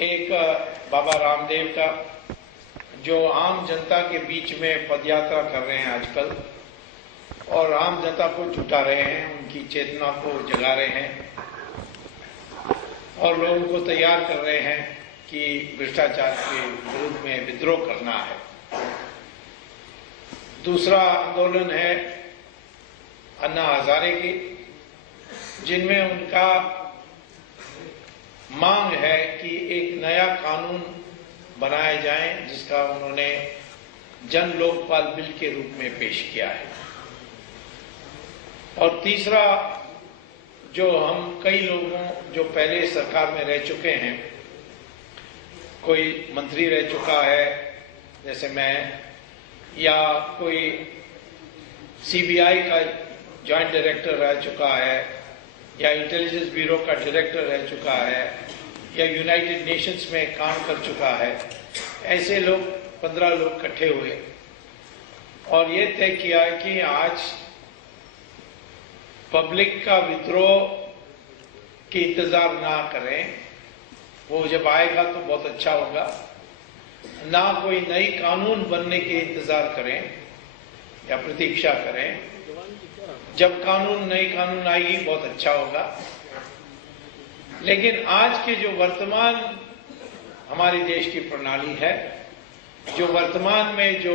एक बाबा रामदेव का जो आम जनता के बीच में पदयात्रा कर रहे हैं आजकल और आम जनता को जुटा रहे हैं, उनकी चेतना को जगा रहे हैं और लोगों को तैयार कर रहे हैं कि भ्रष्टाचार के विरुद्ध में विद्रोह करना है। दूसरा आंदोलन है अन्ना हजारे की, जिनमें उनका मांग है कि एक नया कानून बनाया जाए जिसका उन्होंने जन लोकपाल बिल के रूप में पेश किया है। और तीसरा, जो हम कई लोगों जो पहले सरकार में रह चुके हैं, कोई मंत्री रह चुका है जैसे मैं, या कोई सीबीआई का जॉइंट डायरेक्टर रह चुका है, या इंटेलिजेंस ब्यूरो का डायरेक्टर रह चुका है, या यूनाइटेड नेशंस में काम कर चुका है, ऐसे लोग 15 लोग इकट्ठे हुए और ये तय किया कि आज पब्लिक का विद्रोह की इंतजार ना करें, वो जब आएगा तो बहुत अच्छा होगा, ना कोई नई कानून बनने के इंतजार करें या प्रतीक्षा करें। जब नई कानून आएगी बहुत अच्छा होगा। लेकिन आज के जो वर्तमान हमारे देश की प्रणाली है, जो वर्तमान में जो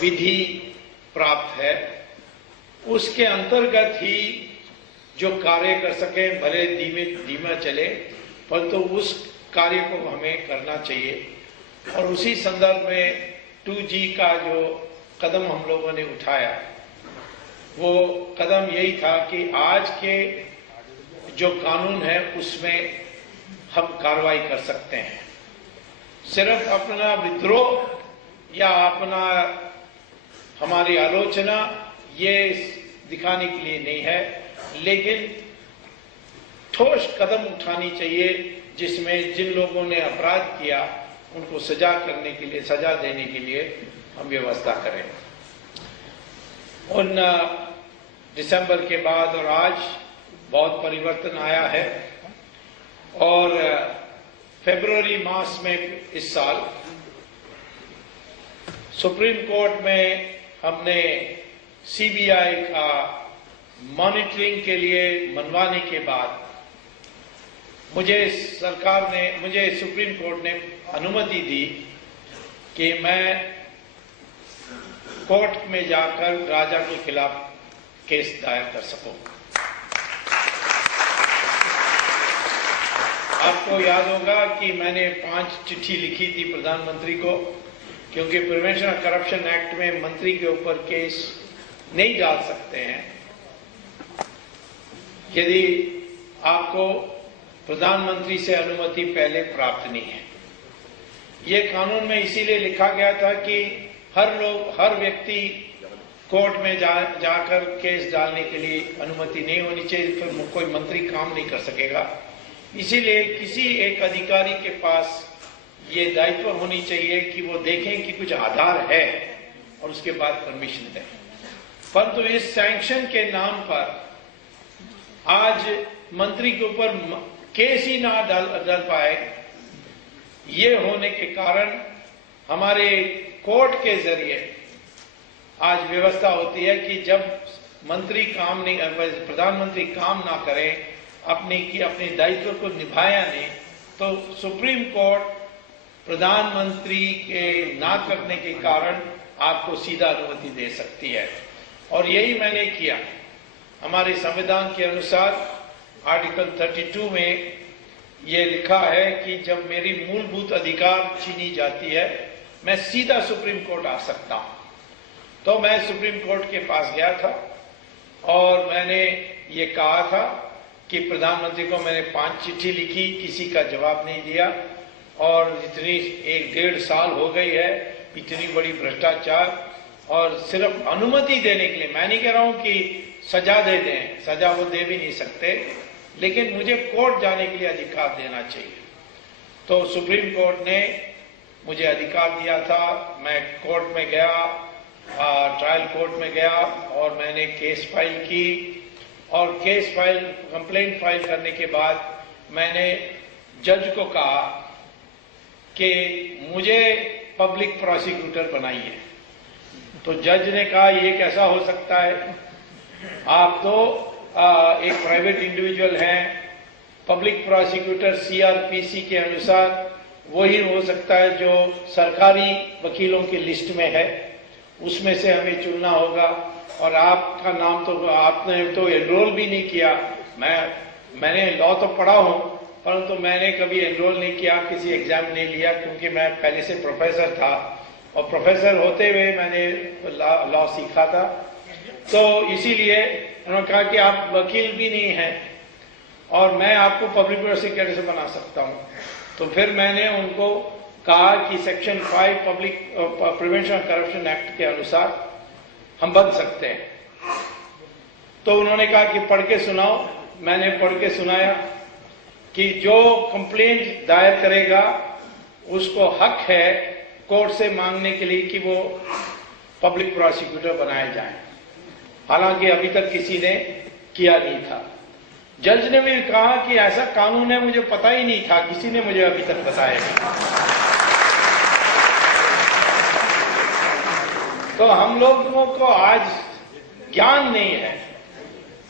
विधि प्राप्त है, उसके अंतर्गत ही जो कार्य कर सके, भले धीमा चले, परंतु उस कार्य को हमें करना चाहिए। और उसी संदर्भ में 2G का जो कदम हम लोगों ने उठाया, वो कदम यही था कि आज के जो कानून है उसमें हम कार्रवाई कर सकते हैं। सिर्फ अपना विद्रोह या अपना हमारी आलोचना ये दिखाने के लिए नहीं है, लेकिन ठोस कदम उठानी चाहिए जिसमें जिन लोगों ने अपराध किया उनको सजा देने के लिए हम व्यवस्था करें। उन दिसंबर के बाद और आज बहुत परिवर्तन आया है और फरवरी मास में इस साल सुप्रीम कोर्ट में हमने सीबीआई का मॉनिटरिंग के लिए मनवाने के बाद मुझे सुप्रीम कोर्ट ने अनुमति दी कि मैं कोर्ट में जाकर राजा के खिलाफ केस दायर कर सकूं। आपको याद होगा कि मैंने 5 चिट्ठी लिखी थी प्रधानमंत्री को, क्योंकि प्रिवेंशन ऑफ करप्शन एक्ट में मंत्री के ऊपर केस नहीं डाल सकते हैं यदि आपको प्रधानमंत्री से अनुमति पहले प्राप्त नहीं है। ये कानून में इसीलिए लिखा गया था कि हर व्यक्ति कोर्ट में जाकर केस डालने के लिए अनुमति नहीं होनी चाहिए, फिर कोई मंत्री काम नहीं कर सकेगा। इसीलिए किसी एक अधिकारी के पास ये दायित्व होनी चाहिए कि वो देखें कि कुछ आधार है और उसके बाद परमिशन दें। परंतु इस सैंक्शन के नाम पर आज मंत्री के ऊपर केस ही ना डाल पाए, ये होने के कारण हमारे कोर्ट के जरिए आज व्यवस्था होती है कि जब प्रधानमंत्री काम ना करें, अपने दायित्व को निभाया नहीं, तो सुप्रीम कोर्ट प्रधानमंत्री के ना करने के कारण आपको सीधा अनुमति दे सकती है। और यही मैंने किया। हमारे संविधान के अनुसार आर्टिकल 32 में ये लिखा है कि जब मेरी मूलभूत अधिकार छीनी जाती है, मैं सीधा सुप्रीम कोर्ट आ सकता हूं। तो मैं सुप्रीम कोर्ट के पास गया था और मैंने ये कहा था कि प्रधानमंत्री को मैंने 5 चिट्ठी लिखी, किसी का जवाब नहीं दिया, और इतनी 1-1.5 साल हो गई है, इतनी बड़ी भ्रष्टाचार, और सिर्फ अनुमति देने के लिए, मैं नहीं कह रहा हूं कि सजा दे दें, सजा वो दे भी नहीं सकते, लेकिन मुझे कोर्ट जाने के लिए अधिकार देना चाहिए। तो सुप्रीम कोर्ट ने मुझे अधिकार दिया था। मैं कोर्ट में गया, ट्रायल कोर्ट में गया और मैंने केस फाइल की, और कंप्लेंट फाइल करने के बाद मैंने जज को कहा कि मुझे पब्लिक प्रोसिक्यूटर बनाइए, तो जज ने कहा ये कैसा हो सकता है, आप तो एक प्राइवेट इंडिविजुअल हैं, पब्लिक प्रोसिक्यूटर सीआरपीसी के अनुसार वही हो सकता है जो सरकारी वकीलों की लिस्ट में है, उसमें से हमें चुनना होगा, और आपका नाम तो आपने तो एनरोल भी नहीं किया। मैंने लॉ तो पढ़ा हूं, परंतु मैंने कभी एनरोल नहीं किया, किसी एग्जाम नहीं लिया, क्योंकि मैं पहले से प्रोफेसर था और प्रोफेसर होते हुए मैंने लॉ सीखा था। तो इसीलिए उन्होंने कहा कि आप वकील भी नहीं हैं और मैं आपको पब्लिक प्रोसिक्यूटर से बना सकता हूं। तो फिर मैंने उनको कहा कि section 5 public prevention of corruption act के अनुसार हम बन सकते हैं। तो उन्होंने कहा कि पढ़ के सुनाओ। मैंने पढ़ के सुनाया कि जो कंप्लेंट दायर करेगा उसको हक है कोर्ट से मांगने के लिए कि वो पब्लिक प्रोसिक्यूटर बनाए जाए, हालांकि अभी तक किसी ने किया नहीं था। जज ने भी कहा कि ऐसा कानून है, मुझे पता ही नहीं था, किसी ने मुझे अभी तक बताया नहीं। तो हम लोगों को आज ज्ञान नहीं है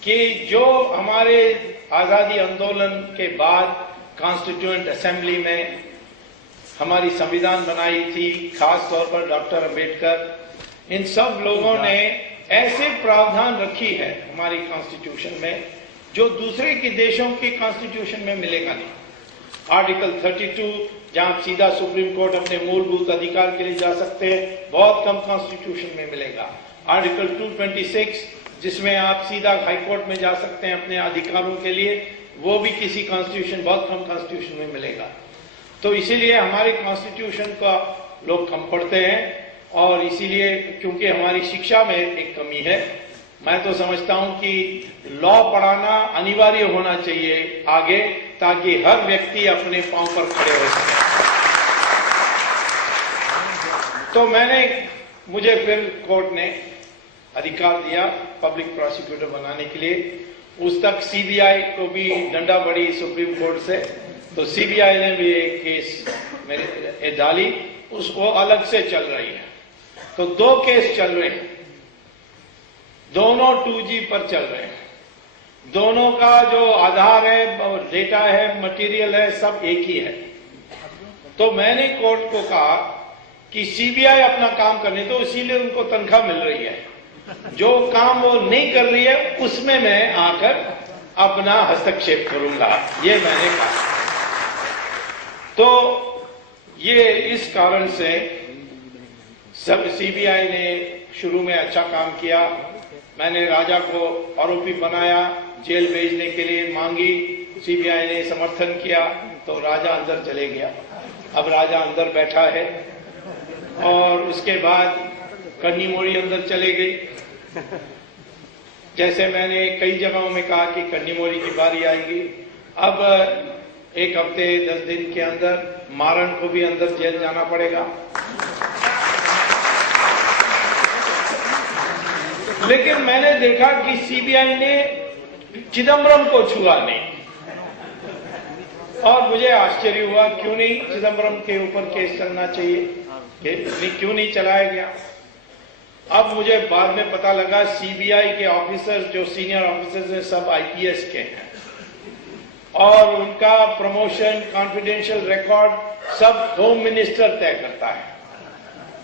कि जो हमारे आजादी आंदोलन के बाद कॉन्स्टिट्यूएंट असेंबली में हमारी संविधान बनाई थी, खास तौर पर डॉक्टर अंबेडकर, इन सब लोगों ने ऐसे प्रावधान रखी है हमारी कॉन्स्टिट्यूशन में जो दूसरे के देशों की कॉन्स्टिट्यूशन में मिलेगा नहीं। आर्टिकल 32 जहां सीधा सुप्रीम कोर्ट अपने मूलभूत अधिकार के लिए जा सकते हैं, बहुत कम कॉन्स्टिट्यूशन में मिलेगा। आर्टिकल 226 जिसमें आप सीधा हाई कोर्ट में जा सकते हैं अपने अधिकारों के लिए, वो भी किसी कॉन्स्टिट्यूशन, बहुत कम कॉन्स्टिट्यूशन में मिलेगा। तो इसीलिए हमारे कॉन्स्टिट्यूशन का लोग कम पढ़ते हैं और इसीलिए क्योंकि हमारी शिक्षा में एक कमी है, मैं तो समझता हूं कि लॉ पढ़ाना अनिवार्य होना चाहिए आगे, ताकि हर व्यक्ति अपने पांव पर खड़े हो सके। तो मुझे फिर कोर्ट ने अधिकार दिया पब्लिक प्रोसिक्यूटर बनाने के लिए। उस तक सीबीआई को भी डंडा पड़ी सुप्रीम कोर्ट से, तो सीबीआई ने भी एक केस मेरे डाली, उसको अलग से चल रही है। तो 2 केस चल रहे हैं, दोनों 2G पर चल रहे हैं। दोनों का जो आधार है, डेटा है, मटेरियल है, सब एक ही है। तो मैंने कोर्ट को कहा कि सीबीआई अपना काम करने दो, इसीलिए उनको तनख्वाह मिल रही है। जो काम वो नहीं कर रही है उसमें मैं आकर अपना हस्तक्षेप करूंगा, ये मैंने कहा। तो ये इस कारण से सब सीबीआई ने शुरू में अच्छा काम किया। मैंने राजा को आरोपी बनाया, जेल भेजने के लिए मांगी, सीबीआई ने समर्थन किया, तो राजा अंदर चले गया। अब राजा अंदर बैठा है और उसके बाद कन्नी मोड़ी अंदर चले गई। जैसे मैंने कई जगहों में कहा कि कन्नी मोड़ी की बारी आएगी। अब 1 हफ्ते 10 दिन के अंदर मारन को भी अंदर जेल जाना पड़ेगा। लेकिन मैंने देखा कि सीबीआई ने चिदम्बरम को छुआ नहीं, और मुझे आश्चर्य हुआ क्यों नहीं चिदम्बरम के ऊपर केस चलना चाहिए, क्यों नहीं चलाया गया। अब मुझे बाद में पता लगा सीबीआई के ऑफिसर्स, जो सीनियर ऑफिसर्स हैं, सब आईपीएस के हैं और उनका प्रमोशन, कॉन्फिडेंशियल रिकॉर्ड सब होम मिनिस्टर तय करता है।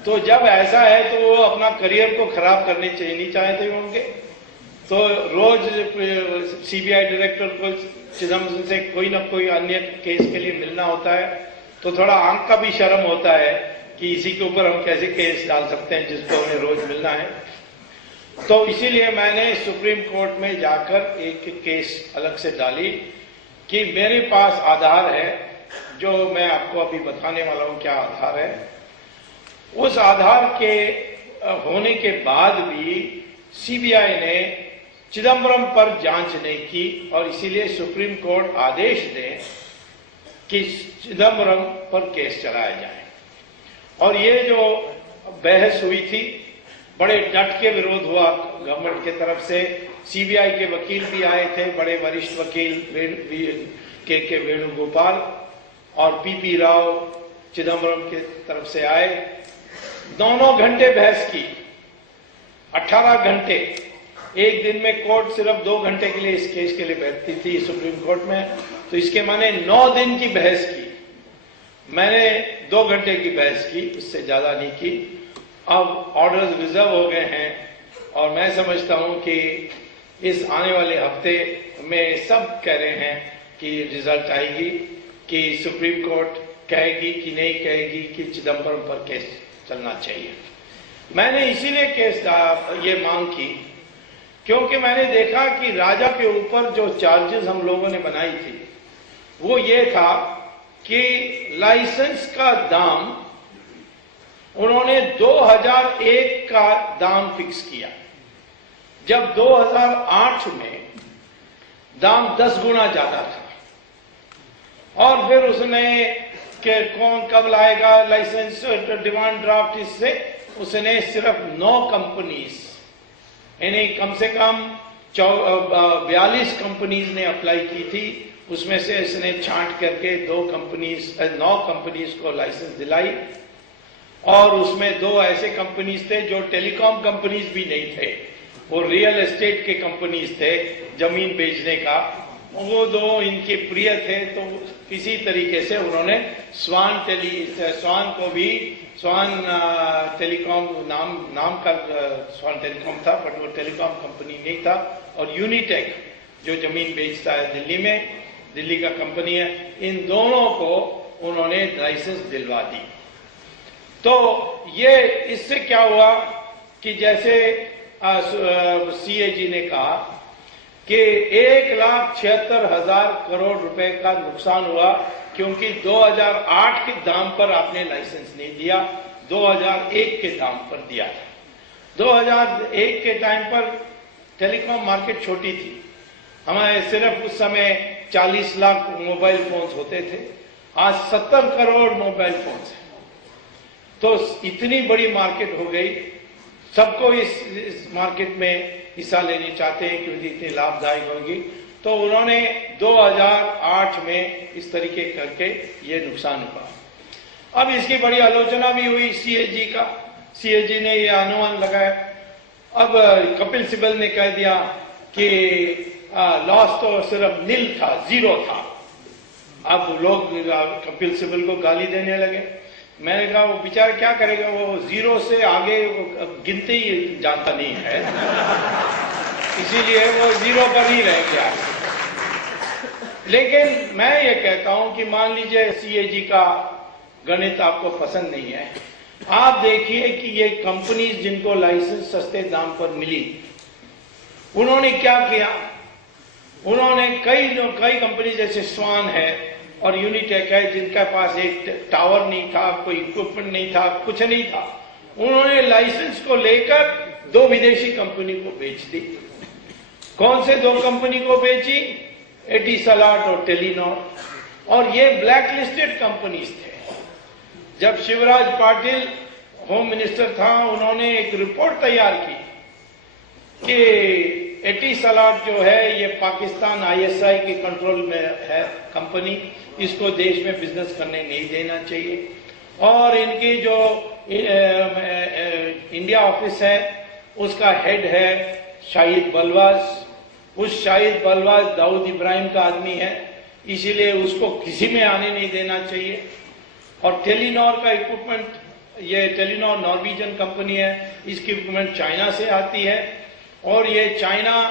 तो जब ऐसा है तो वो अपना करियर को खराब करने चाहिए नहीं चाहते होंगे। तो रोज सीबीआई डायरेक्टर को चिदम्बरम से कोई ना कोई अन्य केस के लिए मिलना होता है, तो थोड़ा आंख का भी शर्म होता है कि इसी के ऊपर हम कैसे केस डाल सकते हैं जिसको उन्हें रोज मिलना है। तो इसीलिए मैंने सुप्रीम कोर्ट में जाकर एक केस अलग से डाली कि मेरे पास आधार है, जो मैं आपको अभी बताने वाला हूं क्या आधार है। उस आधार के होने के बाद भी सीबीआई ने चिदम्बरम पर जांच नहीं की, और इसीलिए सुप्रीम कोर्ट आदेश दे कि चिदम्बरम पर केस चलाया जाए। और ये जो बहस हुई थी, बड़े डट के विरोध हुआ गवर्नमेंट की तरफ से। सीबीआई के वकील भी आए थे, बड़े वरिष्ठ वकील के वेणुगोपाल, और पीपी राव चिदम्बरम के तरफ से आए। दोनों घंटे बहस की, 18 घंटे। एक दिन में कोर्ट सिर्फ 2 घंटे के लिए इस केस के लिए बैठती थी सुप्रीम कोर्ट में, तो इसके माने 9 दिन की बहस की। मैंने 2 घंटे की बहस की, उससे ज्यादा नहीं की। अब ऑर्डर्स रिजर्व हो गए हैं और मैं समझता हूं कि इस आने वाले हफ्ते में सब कह रहे हैं कि रिजल्ट आएगी, कि सुप्रीम कोर्ट कहेगी कि नहीं कहेगी कि चिदम्बरम पर केस चलना चाहिए। मैंने इसीलिए केस ये मांग की क्योंकि मैंने देखा कि राजा के ऊपर जो चार्जेस हम लोगों ने बनाई थी वो ये था कि लाइसेंस का दाम उन्होंने 2001 का दाम फिक्स किया, जब 2008 में दाम 10 गुना ज्यादा था। और फिर उसने कि कौन कब लाएगा लाइसेंस, डिमांड ड्राफ्ट, इससे उसने सिर्फ 9 कंपनीज यानी कम से कम 42 कंपनीज ने अप्लाई की थी। उसमें से इसने छांट करके 9 कंपनीज को लाइसेंस दिलाई। और उसमें 2 ऐसे कंपनीज थे जो टेलीकॉम कंपनीज भी नहीं थे, वो रियल एस्टेट के कंपनीज थे, जमीन बेचने का। वो 2 इनके प्रिय थे, तो किसी तरीके से उन्होंने स्वान टेलीकॉम नाम का स्वान टेलीकॉम था, बट वो टेलीकॉम कंपनी नहीं था। और यूनिटेक जो जमीन बेचता है दिल्ली का कंपनी है, इन दोनों को उन्होंने लाइसेंस दिलवा दी। तो ये इससे क्या हुआ कि जैसे सीएजी ने कहा कि 1,76,000 करोड़ रुपए का नुकसान हुआ, क्योंकि 2008 के दाम पर आपने लाइसेंस नहीं दिया, 2001 के दाम पर दिया था। 2001 के टाइम पर टेलीकॉम मार्केट छोटी थी, हमारे सिर्फ उस समय 40 लाख मोबाइल फोन्स होते थे, आज 70 करोड़ मोबाइल फोन्स हैं। तो इतनी बड़ी मार्केट हो गई, सबको इस मार्केट में हिस्सा लेने चाहते हैं क्योंकि इतनी लाभदायक होगी। तो उन्होंने 2008 में इस तरीके करके ये नुकसान हुआ। अब इसकी बड़ी आलोचना भी हुई सीएजी ने ये अनुमान लगाया। अब कपिल सिब्बल ने कह दिया कि लॉस तो सिर्फ नील था, 0 था। अब लोग कपिल सिब्बल को गाली देने लगे। मैंने कहा वो बेचारा क्या करेगा, वो 0 से आगे गिनते ही जानता नहीं है, इसीलिए वो 0 पर ही रह गया। लेकिन मैं ये कहता हूं कि मान लीजिए सीएजी का गणित आपको पसंद नहीं है, आप देखिए कि ये कंपनीज जिनको लाइसेंस सस्ते दाम पर मिली, उन्होंने क्या किया। उन्होंने कई कंपनी जैसे स्वान है और यूनिटेक है, जिनके पास एक टावर नहीं था, कोई इक्विपमेंट नहीं था, कुछ नहीं था, उन्होंने लाइसेंस को लेकर 2 विदेशी कंपनी को बेच दी। कौन से 2 कंपनी को बेची? एटिसलाट और टेलीनॉर। और ये ब्लैक लिस्टेड कंपनीज थे। जब शिवराज पाटिल होम मिनिस्टर था, उन्होंने एक रिपोर्ट तैयार की कि एटिसलाट जो है ये पाकिस्तान ISI के कंट्रोल में है कंपनी, इसको देश में बिजनेस करने नहीं देना चाहिए। और इनकी जो इंडिया ऑफिस है उसका हेड है शाहिद बलवाज। उस शाहिद बलवाज दाऊद इब्राहिम का आदमी है, इसीलिए उसको किसी में आने नहीं देना चाहिए। और टेलीनॉर का इक्विपमेंट, ये टेलीनॉर नॉर्वेजियन कंपनी है, इसकी इक्विपमेंट चाइना से आती है। और ये चाइना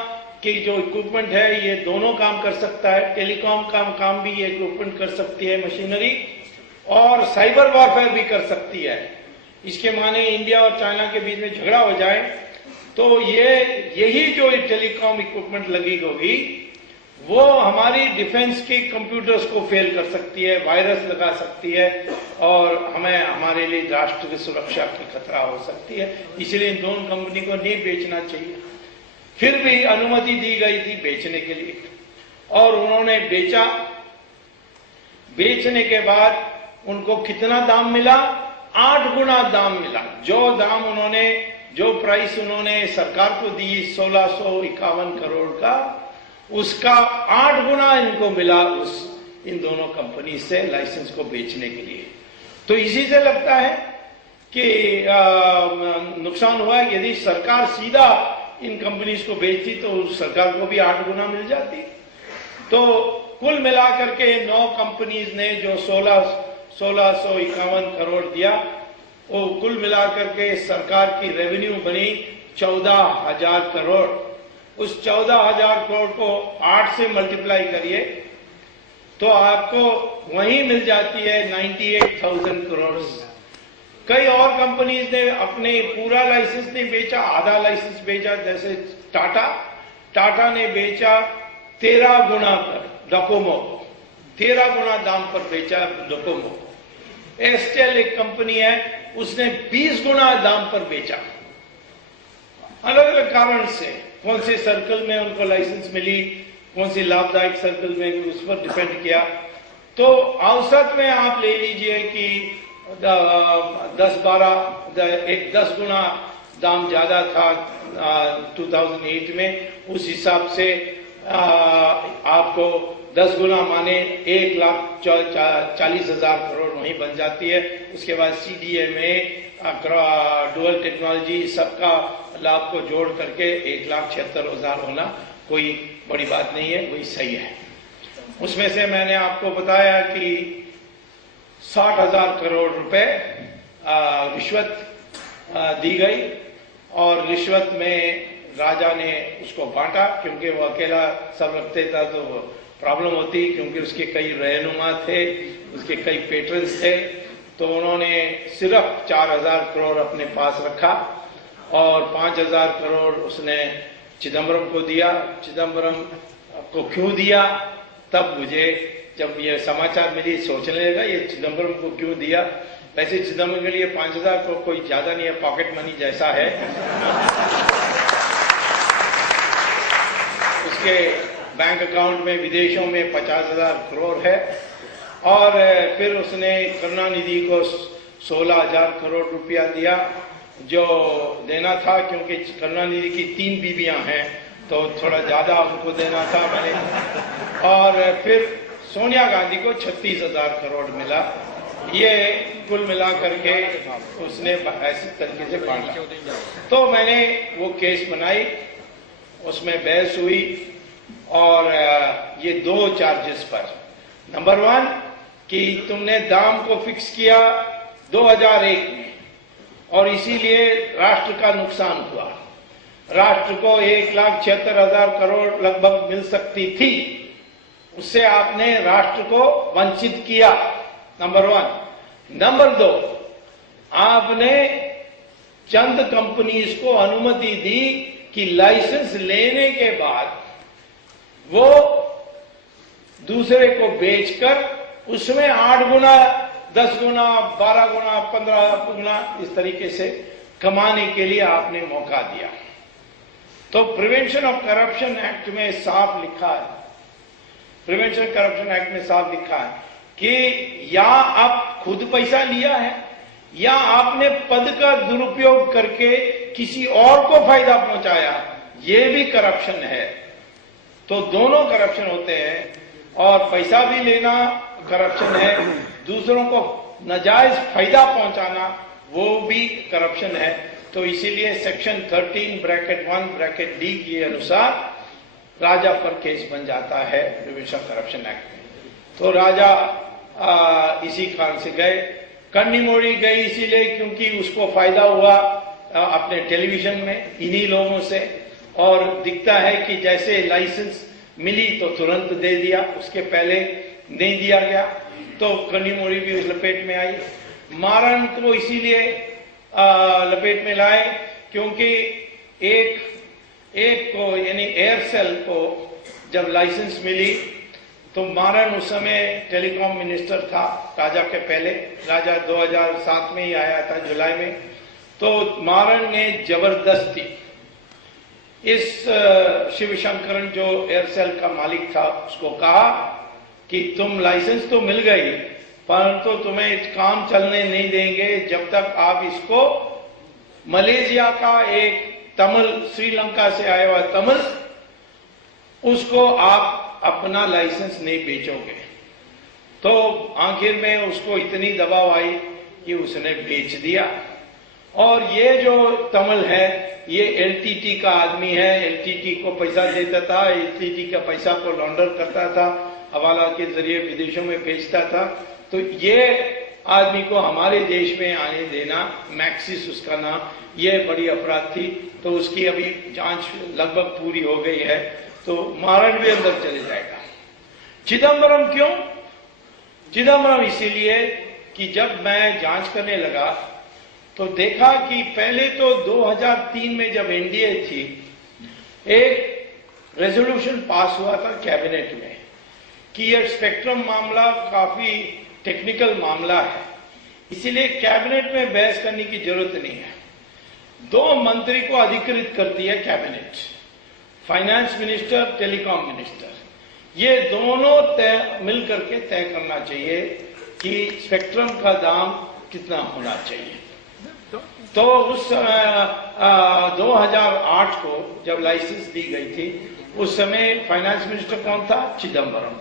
की जो इक्विपमेंट है ये दोनों काम कर सकता है, टेलीकॉम का काम भी ये इक्विपमेंट कर सकती है, मशीनरी, और साइबर वॉरफेयर भी कर सकती है। इसके माने इंडिया और चाइना के बीच में झगड़ा हो जाए तो यही जो टेलीकॉम इक्विपमेंट लगी होगी वो हमारी डिफेंस के कंप्यूटर्स को फेल कर सकती है, वायरस लगा सकती है, और हमारे लिए राष्ट्र की सुरक्षा की खतरा हो सकती है। इसलिए इन दोनों कंपनी को नहीं बेचना चाहिए। फिर भी अनुमति दी गई थी बेचने के लिए, और उन्होंने बेचा। बेचने के बाद उनको कितना दाम मिला? 8 गुना दाम मिला। जो प्राइस उन्होंने सरकार को दी 1651 करोड़ का, उसका 8 गुना इनको मिला उस इन दोनों कंपनी से लाइसेंस को बेचने के लिए। तो इसी से लगता है कि नुकसान हुआ। यदि सरकार सीधा इन कंपनीज को बेचती तो सरकार को भी 8 गुना मिल जाती। तो कुल मिलाकर के 9 कंपनीज ने जो 1651 करोड़ दिया, वो कुल मिलाकर के सरकार की रेवेन्यू बनी 14,000 करोड़। उस 14,000 करोड़ को 8 से मल्टीप्लाई करिए तो आपको वहीं मिल जाती है 98,000 करोड़। कई और कंपनीज ने अपने पूरा लाइसेंस नहीं बेचा, आधा लाइसेंस बेचा। जैसे टाटा ने बेचा 13 गुना पर, डोकोमो 13 गुना दाम पर बेचा डोकोमो। एस्टेल एक कंपनी है, उसने 20 गुना दाम पर बेचा। अलग अलग कारण से, कौन से सर्कल में उनको लाइसेंस मिली, कौन सी लाभदायक सर्कल में, उस पर डिपेंड किया। तो औसत में आप ले लीजिए कि 10 गुना दाम ज्यादा था 2008 में। उस हिसाब से आपको 10 गुना माने 1,40,000 करोड़ वहीं बन जाती है। उसके बाद CDMA, डुअल टेक्नोलॉजी, सबका लाभ को जोड़ करके 1,76,000 होना कोई बड़ी बात नहीं है, वही सही है। उसमें से मैंने आपको बताया कि 60,000 करोड़ रुपए रिश्वत दी गई, और रिश्वत में राजा ने उसको बांटा, क्योंकि वो अकेला सब रखते था तो प्रॉब्लम होती, क्योंकि उसके कई रहनुमा थे, उसके कई पेट्रन्स थे। तो उन्होंने सिर्फ 4,000 करोड़ अपने पास रखा और 5,000 करोड़ उसने चिदम्बरम को दिया। चिदम्बरम को क्यों दिया, तब मुझे जब ये समाचार मिली सोचने लगा ये चिदम्बरम को क्यों दिया। वैसे चिदम्बरम के लिए 5,000 करोड़ कोई ज्यादा नहीं है, पॉकेट मनी जैसा है। उसके बैंक अकाउंट में विदेशों में 50,000 करोड़ है। और फिर उसने करुणानिधि को 16,000 करोड़ रुपया दिया, जो देना था, क्योंकि करुणानिधि की 3 बीवियां हैं तो थोड़ा ज्यादा उनको देना था मैंने। और फिर सोनिया गांधी को 36,000 करोड़ मिला। ये कुल मिला करके उसने ऐसे तरीके से बांटा। तो मैंने वो केस बनाई, उसमें बहस हुई, और ये 2 चार्जेस पर। नंबर 1 कि तुमने दाम को फिक्स किया 2001 में, और इसीलिए राष्ट्र का नुकसान हुआ। राष्ट्र को 1,76,000 करोड़ लगभग मिल सकती थी, उससे आपने राष्ट्र को वंचित किया, नंबर 1। नंबर 2, आपने चंद कंपनीज को अनुमति दी कि लाइसेंस लेने के बाद वो दूसरे को बेचकर उसमें 8 गुना, 10 गुना, 12 गुना, 15 गुना इस तरीके से कमाने के लिए आपने मौका दिया। तो प्रिवेंशन ऑफ करप्शन एक्ट में साफ लिखा है, प्रिवेंशन करप्शन एक्ट में साफ लिखा है कि या आप खुद पैसा लिया है या आपने पद का दुरुपयोग करके किसी और को फायदा पहुंचाया, ये भी करप्शन है। तो दोनों करप्शन होते हैं, और पैसा भी लेना करप्शन है, दूसरों को नाजायज फायदा पहुंचाना वो भी करप्शन है। तो इसीलिए सेक्शन 13(1)(d) के अनुसार राजा पर केस बन जाता है प्रिवेंशन करप्शन एक्ट में। तो राजा इसी कारण से गए। कन्नीमोड़ी गई इसीलिए क्योंकि उसको फायदा हुआ अपने टेलीविजन में इन्हीं लोगों से, और दिखता है कि जैसे लाइसेंस मिली तो तुरंत दे दिया, उसके पहले नहीं दिया गया। तो कन्नीमोड़ी भी उस लपेट में आई। मारन को इसीलिए लपेट में लाए क्योंकि एक को यानी एयरसेल को जब लाइसेंस मिली तो मारन उस समय टेलीकॉम मिनिस्टर था राजा के पहले। राजा 2007 में ही आया था, जुलाई में। तो मारन ने जबरदस्ती इस शिवशंकरन जो एयरसेल का मालिक था उसको कहा कि तुम लाइसेंस तो मिल गई परंतु तुम्हें काम चलने नहीं देंगे जब तक आप इसको मलेशिया का एक तमिल, श्रीलंका से आया हुआ तमिल, उसको आप अपना लाइसेंस नहीं बेचोगे। तो आखिर में उसको इतनी दबाव आई कि उसने बेच दिया। और ये जो तमिल है ये एलटीटी का आदमी है, एलटीटी को पैसा देता था, एलटीटी का पैसा को लॉन्डर करता था, हवाला के जरिए विदेशों में भेजता था। तो ये आदमी को हमारे देश में आने देना, मैक्सिस उसका नाम, ये बड़ी अपराध थी। तो उसकी अभी जांच लगभग पूरी हो गई है, तो मारण भी अंदर चले जाएगा। चिदम्बरम क्यों? चिदम्बरम इसीलिए कि जब मैं जांच करने लगा तो देखा कि पहले तो 2003 में जब एनडीए थी, एक रेजोल्यूशन पास हुआ था कैबिनेट में कि यह स्पेक्ट्रम मामला काफी टेक्निकल मामला है, इसीलिए कैबिनेट में बहस करने की जरूरत नहीं है। 2 मंत्री को अधिकृत करती है cabinet, finance minister, telecom minister. ये दोनों मिलकर के तय करना चाहिए कि स्पेक्ट्रम का दाम कितना होना चाहिए। तो उस 2008 को जब लाइसेंस दी गई थी, उस समय फाइनेंस मिनिस्टर कौन था? चिदम्बरम।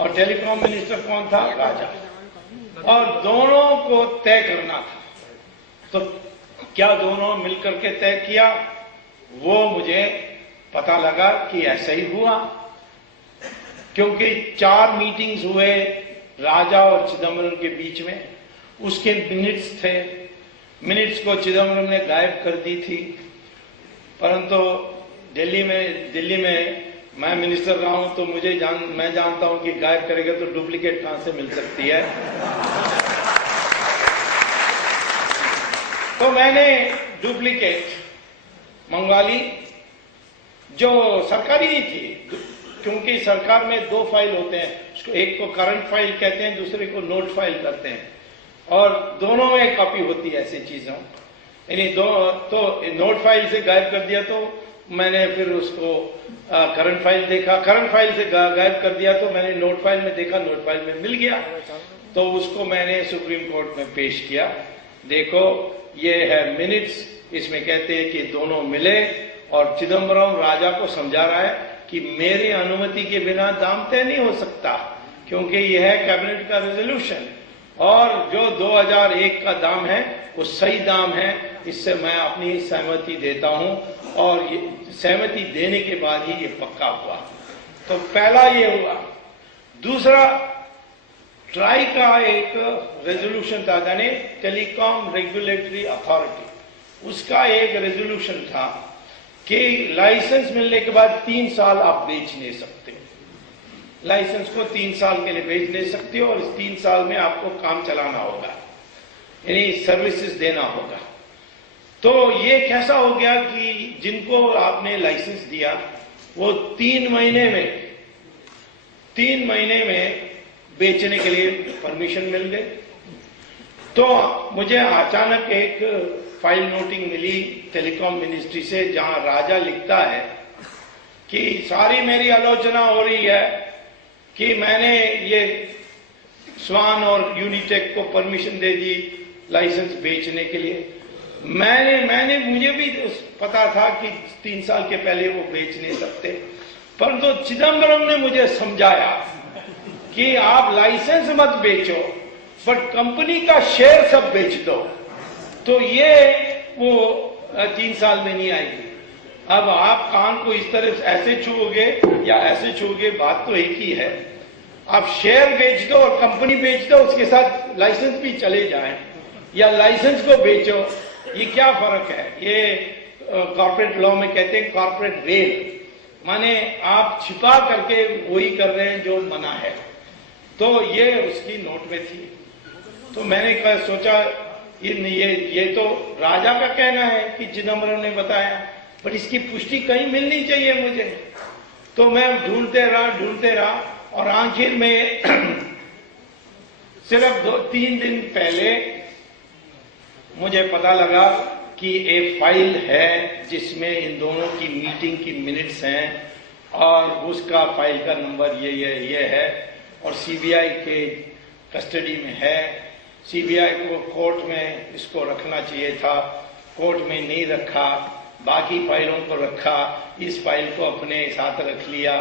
और टेलीकॉम मिनिस्टर कौन था? राजा। और दोनों को तय करना था। तो क्या दोनों मिलकर के तय किया? वो मुझे पता लगा कि ऐसा ही हुआ, क्योंकि 4 मीटिंग्स हुए राजा और चिदम्बरम के बीच में, उसके मिनट्स थे। मिनट्स को चिदम्बरम ने गायब कर दी थी, परंतु दिल्ली में मैं मिनिस्टर रहा हूं, तो मैं जानता हूं कि गायब करेगा तो डुप्लीकेट कहां से मिल सकती है। तो मैंने डुप्लीकेट मंगवा ली, जो सरकारी ही थी, क्योंकि सरकार में 2 फाइल होते हैं, एक को करंट फाइल कहते हैं, दूसरे को नोट फाइल करते हैं, और दोनों में कॉपी होती है ऐसी चीजों। यानी तो नोट फाइल से गायब कर दिया तो मैंने फिर उसको करंट फाइल देखा, करंट फाइल से गायब कर दिया तो मैंने नोट फाइल में देखा, नोट फाइल में मिल गया, तो उसको मैंने सुप्रीम कोर्ट में पेश किया। देखो ये है मिनट्स, इसमें कहते हैं कि दोनों मिले और चिदम्बरम राजा को समझा रहा है कि मेरी अनुमति के बिना दाम तय नहीं हो सकता, क्योंकि यह है कैबिनेट का रेजोल्यूशन, और जो 2001 का दाम है वो सही दाम है, इससे मैं अपनी सहमति देता हूं, और ये सहमति देने के बाद ही ये पक्का हुआ। तो पहला ये हुआ। दूसरा, ट्राई का एक रेजोल्यूशन था, यानी टेलीकॉम रेगुलेटरी अथॉरिटी, उसका एक रेजोल्यूशन था कि लाइसेंस मिलने के बाद 3 साल आप बेच नहीं सकते, लाइसेंस को 3 साल के लिए बेच नहीं सकते हो, और इस 3 साल में आपको काम चलाना होगा, यानी सर्विसेज देना होगा। तो ये कैसा हो गया कि जिनको आपने लाइसेंस दिया वो 3 महीने में बेचने के लिए परमिशन मिल गई। तो मुझे अचानक एक फाइल नोटिंग मिली टेलीकॉम मिनिस्ट्री से, जहां राजा लिखता है कि सारी मेरी आलोचना हो रही है कि मैंने ये स्वान और यूनिटेक को परमिशन दे दी लाइसेंस बेचने के लिए। मुझे भी पता था कि 3 साल के पहले वो बेच नहीं सकते, परंतु चिदम्बरम ने मुझे समझाया कि आप लाइसेंस मत बेचो, बट कंपनी का शेयर सब बेच दो, तो ये वो 3 साल में नहीं आएगी। अब आप कान को इस तरह ऐसे छूओगे या ऐसे छूओगे, बात तो एक ही है। आप शेयर बेच दो और कंपनी बेच दो, उसके साथ लाइसेंस भी चले जाएं, या लाइसेंस को बेचो, ये क्या फर्क है? ये कॉर्पोरेट लॉ में कहते हैं कॉर्पोरेट वेल, माने आप छिपा करके वही कर रहे हैं जो मना है। तो ये उसकी नोट में थी। तो मैंने सोचा ये तो राजा का कहना है कि चिदम्बरम ने बताया, पर इसकी पुष्टि कहीं मिलनी चाहिए मुझे। तो मैं ढूंढते रहा और आखिर में सिर्फ 2-3 दिन पहले मुझे पता लगा कि एक फाइल है जिसमें इन दोनों की मीटिंग की मिनट्स हैं, और उसका फाइल का नंबर ये है, और सीबीआई के कस्टडी में है। सीबीआई को कोर्ट में इसको रखना चाहिए था, कोर्ट में नहीं रखा, बाकी फाइलों को रखा, इस फाइल को अपने साथ रख लिया।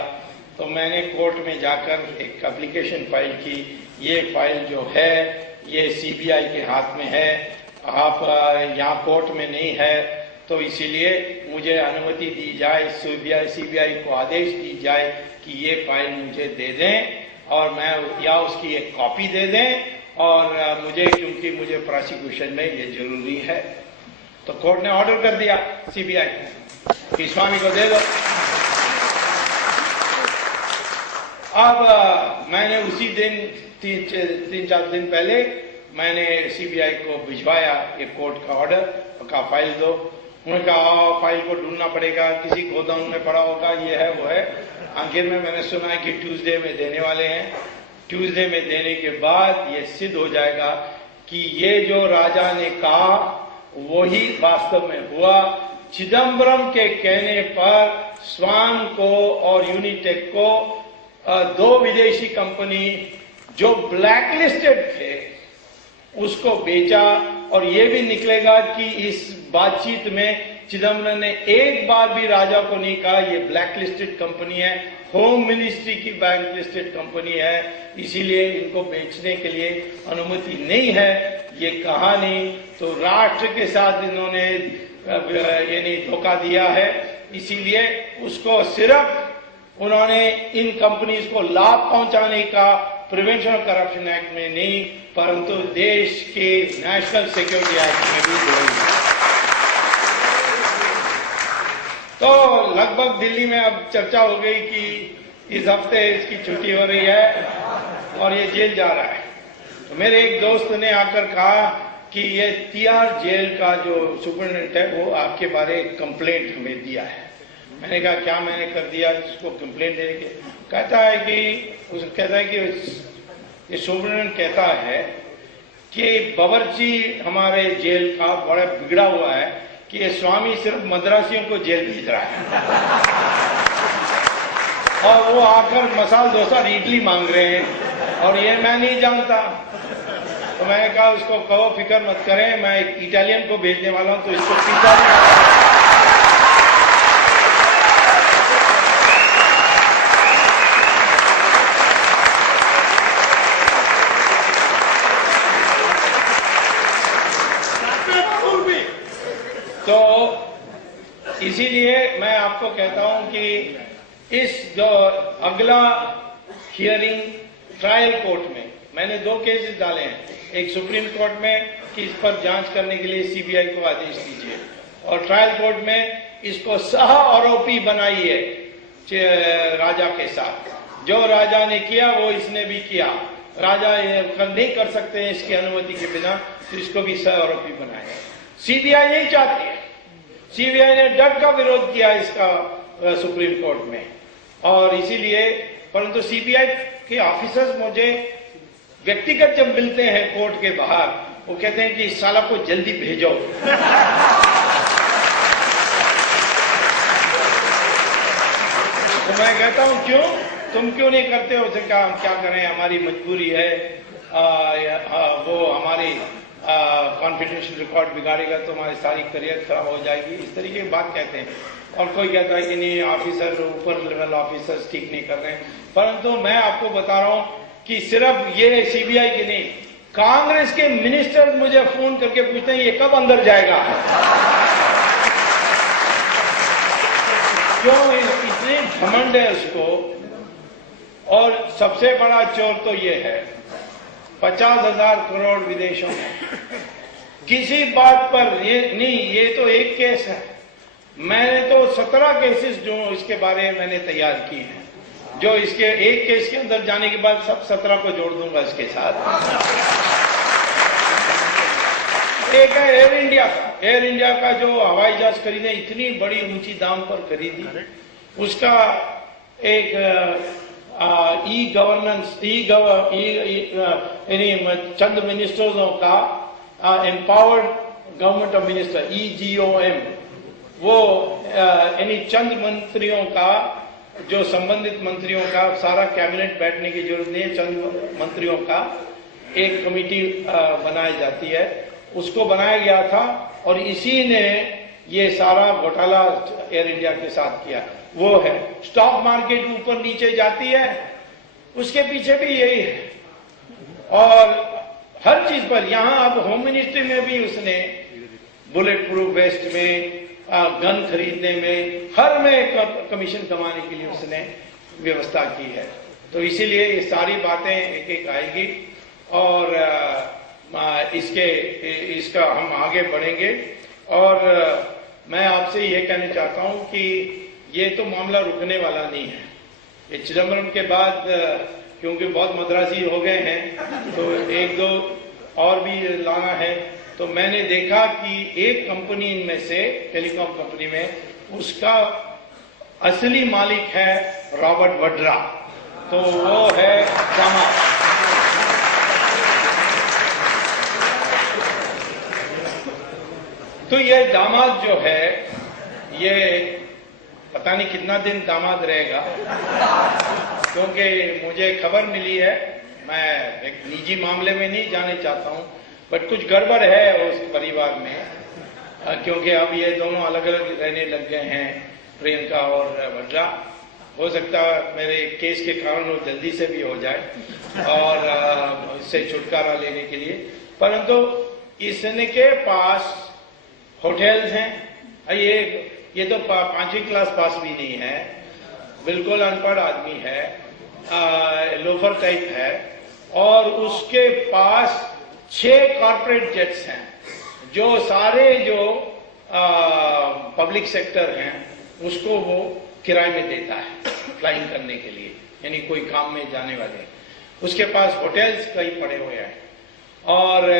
तो मैंने कोर्ट में जाकर एक एप्लीकेशन फाइल की ये फाइल जो है ये सीबीआई के हाथ में है, आप यहाँ कोर्ट में नहीं है, तो इसीलिए मुझे अनुमति दी जाए, सीबीआई को आदेश दी जाए कि ये फाइल मुझे दे दें और मैं या उसकी एक कॉपी दे दें, और मुझे, क्योंकि मुझे प्रोसिक्यूशन में ये जरूरी है। तो कोर्ट ने ऑर्डर कर दिया सीबीआई कि स्वामी को दे दो। अब मैंने उसी दिन 3-4 दिन पहले मैंने सीबीआई को भिजवाया एक कोर्ट का ऑर्डर का फाइल दो। उन्होंने कहा फाइल को ढूंढना पड़ेगा, किसी गोदाम में पड़ा होगा, ये है वो है। आखिर में मैंने सुना है कि ट्यूसडे में देने वाले हैं। ट्यूसडे में देने के बाद ये सिद्ध हो जाएगा कि ये जो राजा ने कहा वही वास्तव में हुआ। चिदम्बरम के कहने पर स्वान को और यूनिटेक को 2 विदेशी कंपनी जो ब्लैकलिस्टेड थे उसको बेचा, और ये भी निकलेगा कि इस बातचीत में चिदम्बरम ने एक बार भी राजा को नहीं कहा ये ब्लैकलिस्टेड कंपनी है, होम मिनिस्ट्री की ब्लैकलिस्टेड कंपनी है, इसीलिए इनको बेचने के लिए अनुमति नहीं है, ये कहा नहीं। तो राष्ट्र के साथ इन्होंने यानी धोखा दिया है, इसीलिए उसको सिर्फ उन्होंने इन कंपनीज को लाभ पहुंचाने का प्रिवेंशन ऑफ करप्शन एक्ट में नहीं, परंतु देश के नेशनल सिक्योरिटी एक्ट में भी जोड़ेंगे। तो लगभग दिल्ली में अब चर्चा हो गई कि इस हफ्ते इसकी छुट्टी हो रही है और ये जेल जा रहा है। तो मेरे एक दोस्त ने आकर कहा कि ये तिहाड़ जेल का जो सुपरिटेंडेंट है वो आपके बारे कंप्लेंट हमें दिया है। मैंने कहा क्या मैंने कर दिया इसको कंप्लेंट देने के? कहता है कि ये सुपरिटेंडेंट कहता है कि बावर्ची हमारे जेल का बड़ा बिगड़ा हुआ है कि ये स्वामी सिर्फ मद्रासियों को जेल भेज रहा है और वो आकर मसाल डोसा और इडली मांग रहे हैं और ये मैं नहीं जानता। तो मैंने कहा उसको कहो फिक्र मत करें, मैं एक इटालियन को भेजने वाला हूं, तो इसको पिज्जा तो इसीलिए मैं आपको कहता हूं कि इस जो अगला हियरिंग ट्रायल कोर्ट में मैंने 2 केसेस डाले हैं, एक सुप्रीम कोर्ट में कि इस पर जांच करने के लिए सीबीआई को आदेश दीजिए, और ट्रायल कोर्ट में इसको सह आरोपी बनाइए राजा के साथ। जो राजा ने किया वो इसने भी किया, राजा नहीं कर सकते हैं इसकी अनुमति के बिना, तो इसको भी सह आरोपी बनाए। सीबीआई यही चाहती है। सीबीआई ने डट का विरोध किया इसका सुप्रीम कोर्ट में, और इसीलिए, परंतु सीबीआई के ऑफिसर्स मुझे व्यक्तिगत जब मिलते हैं कोर्ट के बाहर, वो कहते हैं कि इस साला को जल्दी भेजो। तो मैं कहता हूं क्यों, तुम क्यों नहीं करते हो? उसे कहा हम क्या करें, हमारी मजबूरी है, वो हमारी कॉन्फिडेंशियल रिकॉर्ड बिगाड़ेगा तो हमारी सारी करियर खराब हो जाएगी, इस तरीके की बात कहते हैं। और कोई कहता है कि नहीं ऑफिसर, ऊपर लेवल ऑफिसर्स ठीक नहीं कर रहे हैं। परंतु मैं आपको बता रहा हूं कि सिर्फ ये सीबीआई की नहीं, कांग्रेस के मिनिस्टर मुझे फोन करके पूछते हैं ये कब अंदर जाएगा। क्यों इतनी घमंड है उसको। और सबसे बड़ा चोर तो ये है 50,000 करोड़ विदेशों में, किसी बात पर ये नहीं, ये तो एक केस है, मैंने तो 17 केसेस जो इसके बारे में मैंने तैयार किए हैं, जो इसके एक केस के अंदर जाने के बाद सब 17 को जोड़ दूंगा इसके साथ। एक है एयर इंडिया का। एयर इंडिया का जो हवाई जहाज खरीदे, इतनी बड़ी ऊंची दाम पर खरीदी, उसका एक ई गवर्नेंस चंद मिनिस्टर्सों का empowered government of minister EGOM, वो यानी चंद मंत्रियों का, जो संबंधित मंत्रियों का, सारा कैबिनेट बैठने की जरूरत नहीं है, चंद मंत्रियों का एक कमेटी बनाई जाती है, उसको बनाया गया था और इसी ने ये सारा घोटाला एयर इंडिया के साथ किया। वो है स्टॉक मार्केट ऊपर नीचे जाती है, उसके पीछे भी यही है। और हर चीज पर, यहां अब होम मिनिस्ट्री में भी उसने बुलेट प्रूफ वेस्ट में, गन खरीदने में, हर में कमीशन कमाने के लिए उसने व्यवस्था की है। तो इसीलिए ये सारी बातें एक एक आएगी और इसका हम आगे बढ़ेंगे। और मैं आपसे ये कहना चाहता हूं कि ये तो मामला रुकने वाला नहीं है। ये चिदम्बरम के बाद क्योंकि बहुत मद्रासी हो गए हैं तो एक दो और भी लाना है। तो मैंने देखा कि एक कंपनी इनमें से, टेलीकॉम कंपनी में, उसका असली मालिक है रॉबर्ट वड्रा, तो वो है दामाद। तो ये दामाद जो है, ये पता नहीं कितना दिन दामाद रहेगा, क्योंकि मुझे खबर मिली है, मैं एक निजी मामले में नहीं जाने चाहता हूं, बट कुछ गड़बड़ है उस परिवार में, क्योंकि अब ये दोनों अलग अलग रहने लग गए हैं, प्रियंका और वड्रा। हो सकता है मेरे केस के कारण वो जल्दी से भी हो जाए और इससे छुटकारा लेने के लिए। परंतु इसके पास होटल्स हैं। ये तो 5वीं क्लास पास भी नहीं है, बिल्कुल अनपढ़ आदमी है, लोफर टाइप है, और उसके पास 6 कॉर्पोरेट जेट्स हैं, जो सारे जो पब्लिक सेक्टर हैं उसको वो किराए में देता है फ्लाइंग करने के लिए, यानी कोई काम में जाने वाले। उसके पास होटल्स कई पड़े हुए हैं। और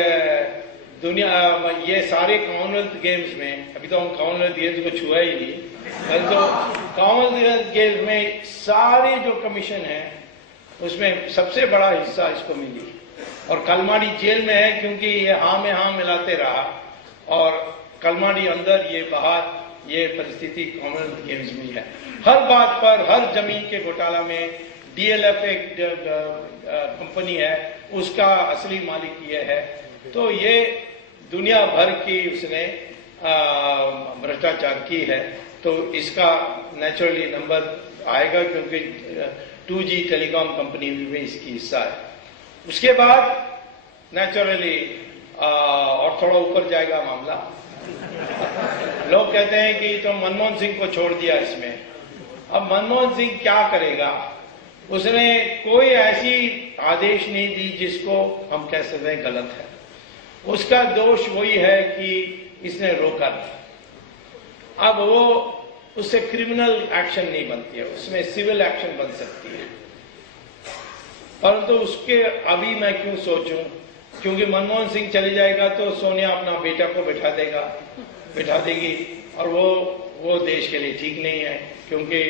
ये सारे कॉमनवेल्थ गेम्स में, अभी तो हम कॉमनवेल्थ गेम्स को छुआ ही नहीं, तो कॉमनवेल्थ गेम्स में सारे जो कमीशन है उसमें सबसे बड़ा हिस्सा इसको मिली। और कलमाडी जेल में है, क्योंकि ये हाँ में हाँ मिलाते रहा, और कलमाडी अंदर, ये बाहर, ये परिस्थिति कॉमनवेल्थ गेम्स में है। हर बात पर, हर जमीन के घोटाला में DLF एक कंपनी है, उसका असली मालिक ये है। तो ये दुनिया भर की उसने भ्रष्टाचार की है। तो इसका नेचुरली नंबर आएगा, क्योंकि 2G टेलीकॉम कंपनी में इसकी हिस्सा है। उसके बाद नेचुरली और थोड़ा ऊपर जाएगा मामला। लोग कहते हैं कि तो मनमोहन सिंह को छोड़ दिया इसमें। अब मनमोहन सिंह क्या करेगा? उसने कोई ऐसी आदेश नहीं दी जिसको हम कह सकते हैं गलत है। उसका दोष वही है कि इसने रोका नहीं। अब वो, उससे क्रिमिनल एक्शन नहीं बनती है, उसमें सिविल एक्शन बन सकती है। परंतु उसके अभी मैं क्यों सोचूं, क्योंकि मनमोहन सिंह चले जाएगा तो सोनिया अपना बेटा को बिठा देगी, और वो देश के लिए ठीक नहीं है। क्योंकि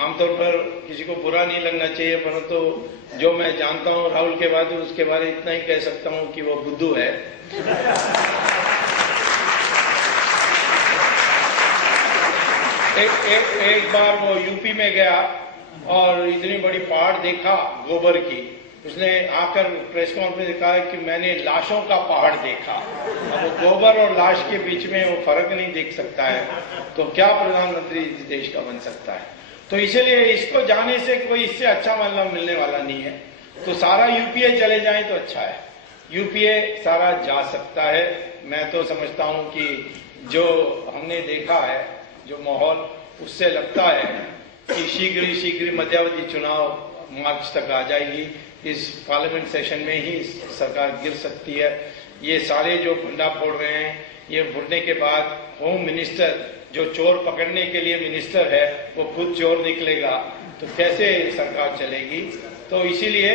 आमतौर पर किसी को बुरा नहीं लगना चाहिए, परंतु जो मैं जानता हूं राहुल के बाद, उसके बारे में इतना ही कह सकता हूं कि वो बुद्धू है। एक बार वो यूपी में गया और इतनी बड़ी पहाड़ देखा गोबर की, उसने आकर प्रेस कॉन्फ्रेंस में कहा कि मैंने लाशों का पहाड़ देखा। अब वो गोबर और लाश के बीच में वो फर्क नहीं देख सकता है, तो क्या प्रधानमंत्री इस देश का बन सकता है? तो इसलिए इसको जाने से कोई इससे अच्छा मतलब मिलने वाला नहीं है। तो सारा यूपीए चले जाए तो अच्छा है, यूपीए सारा जा सकता है। मैं तो समझता हूं कि जो हमने देखा है, जो माहौल, उससे लगता है कि शीघ्र ही मध्यावधि चुनाव मार्च तक आ जाएगी। इस पार्लियामेंट सेशन में ही सरकार गिर सकती है। ये सारे जो भंडा फोड़ रहे हैं, ये फुटने के बाद होम मिनिस्टर, जो चोर पकड़ने के लिए मिनिस्टर है, वो खुद चोर निकलेगा, तो कैसे सरकार चलेगी? तो इसीलिए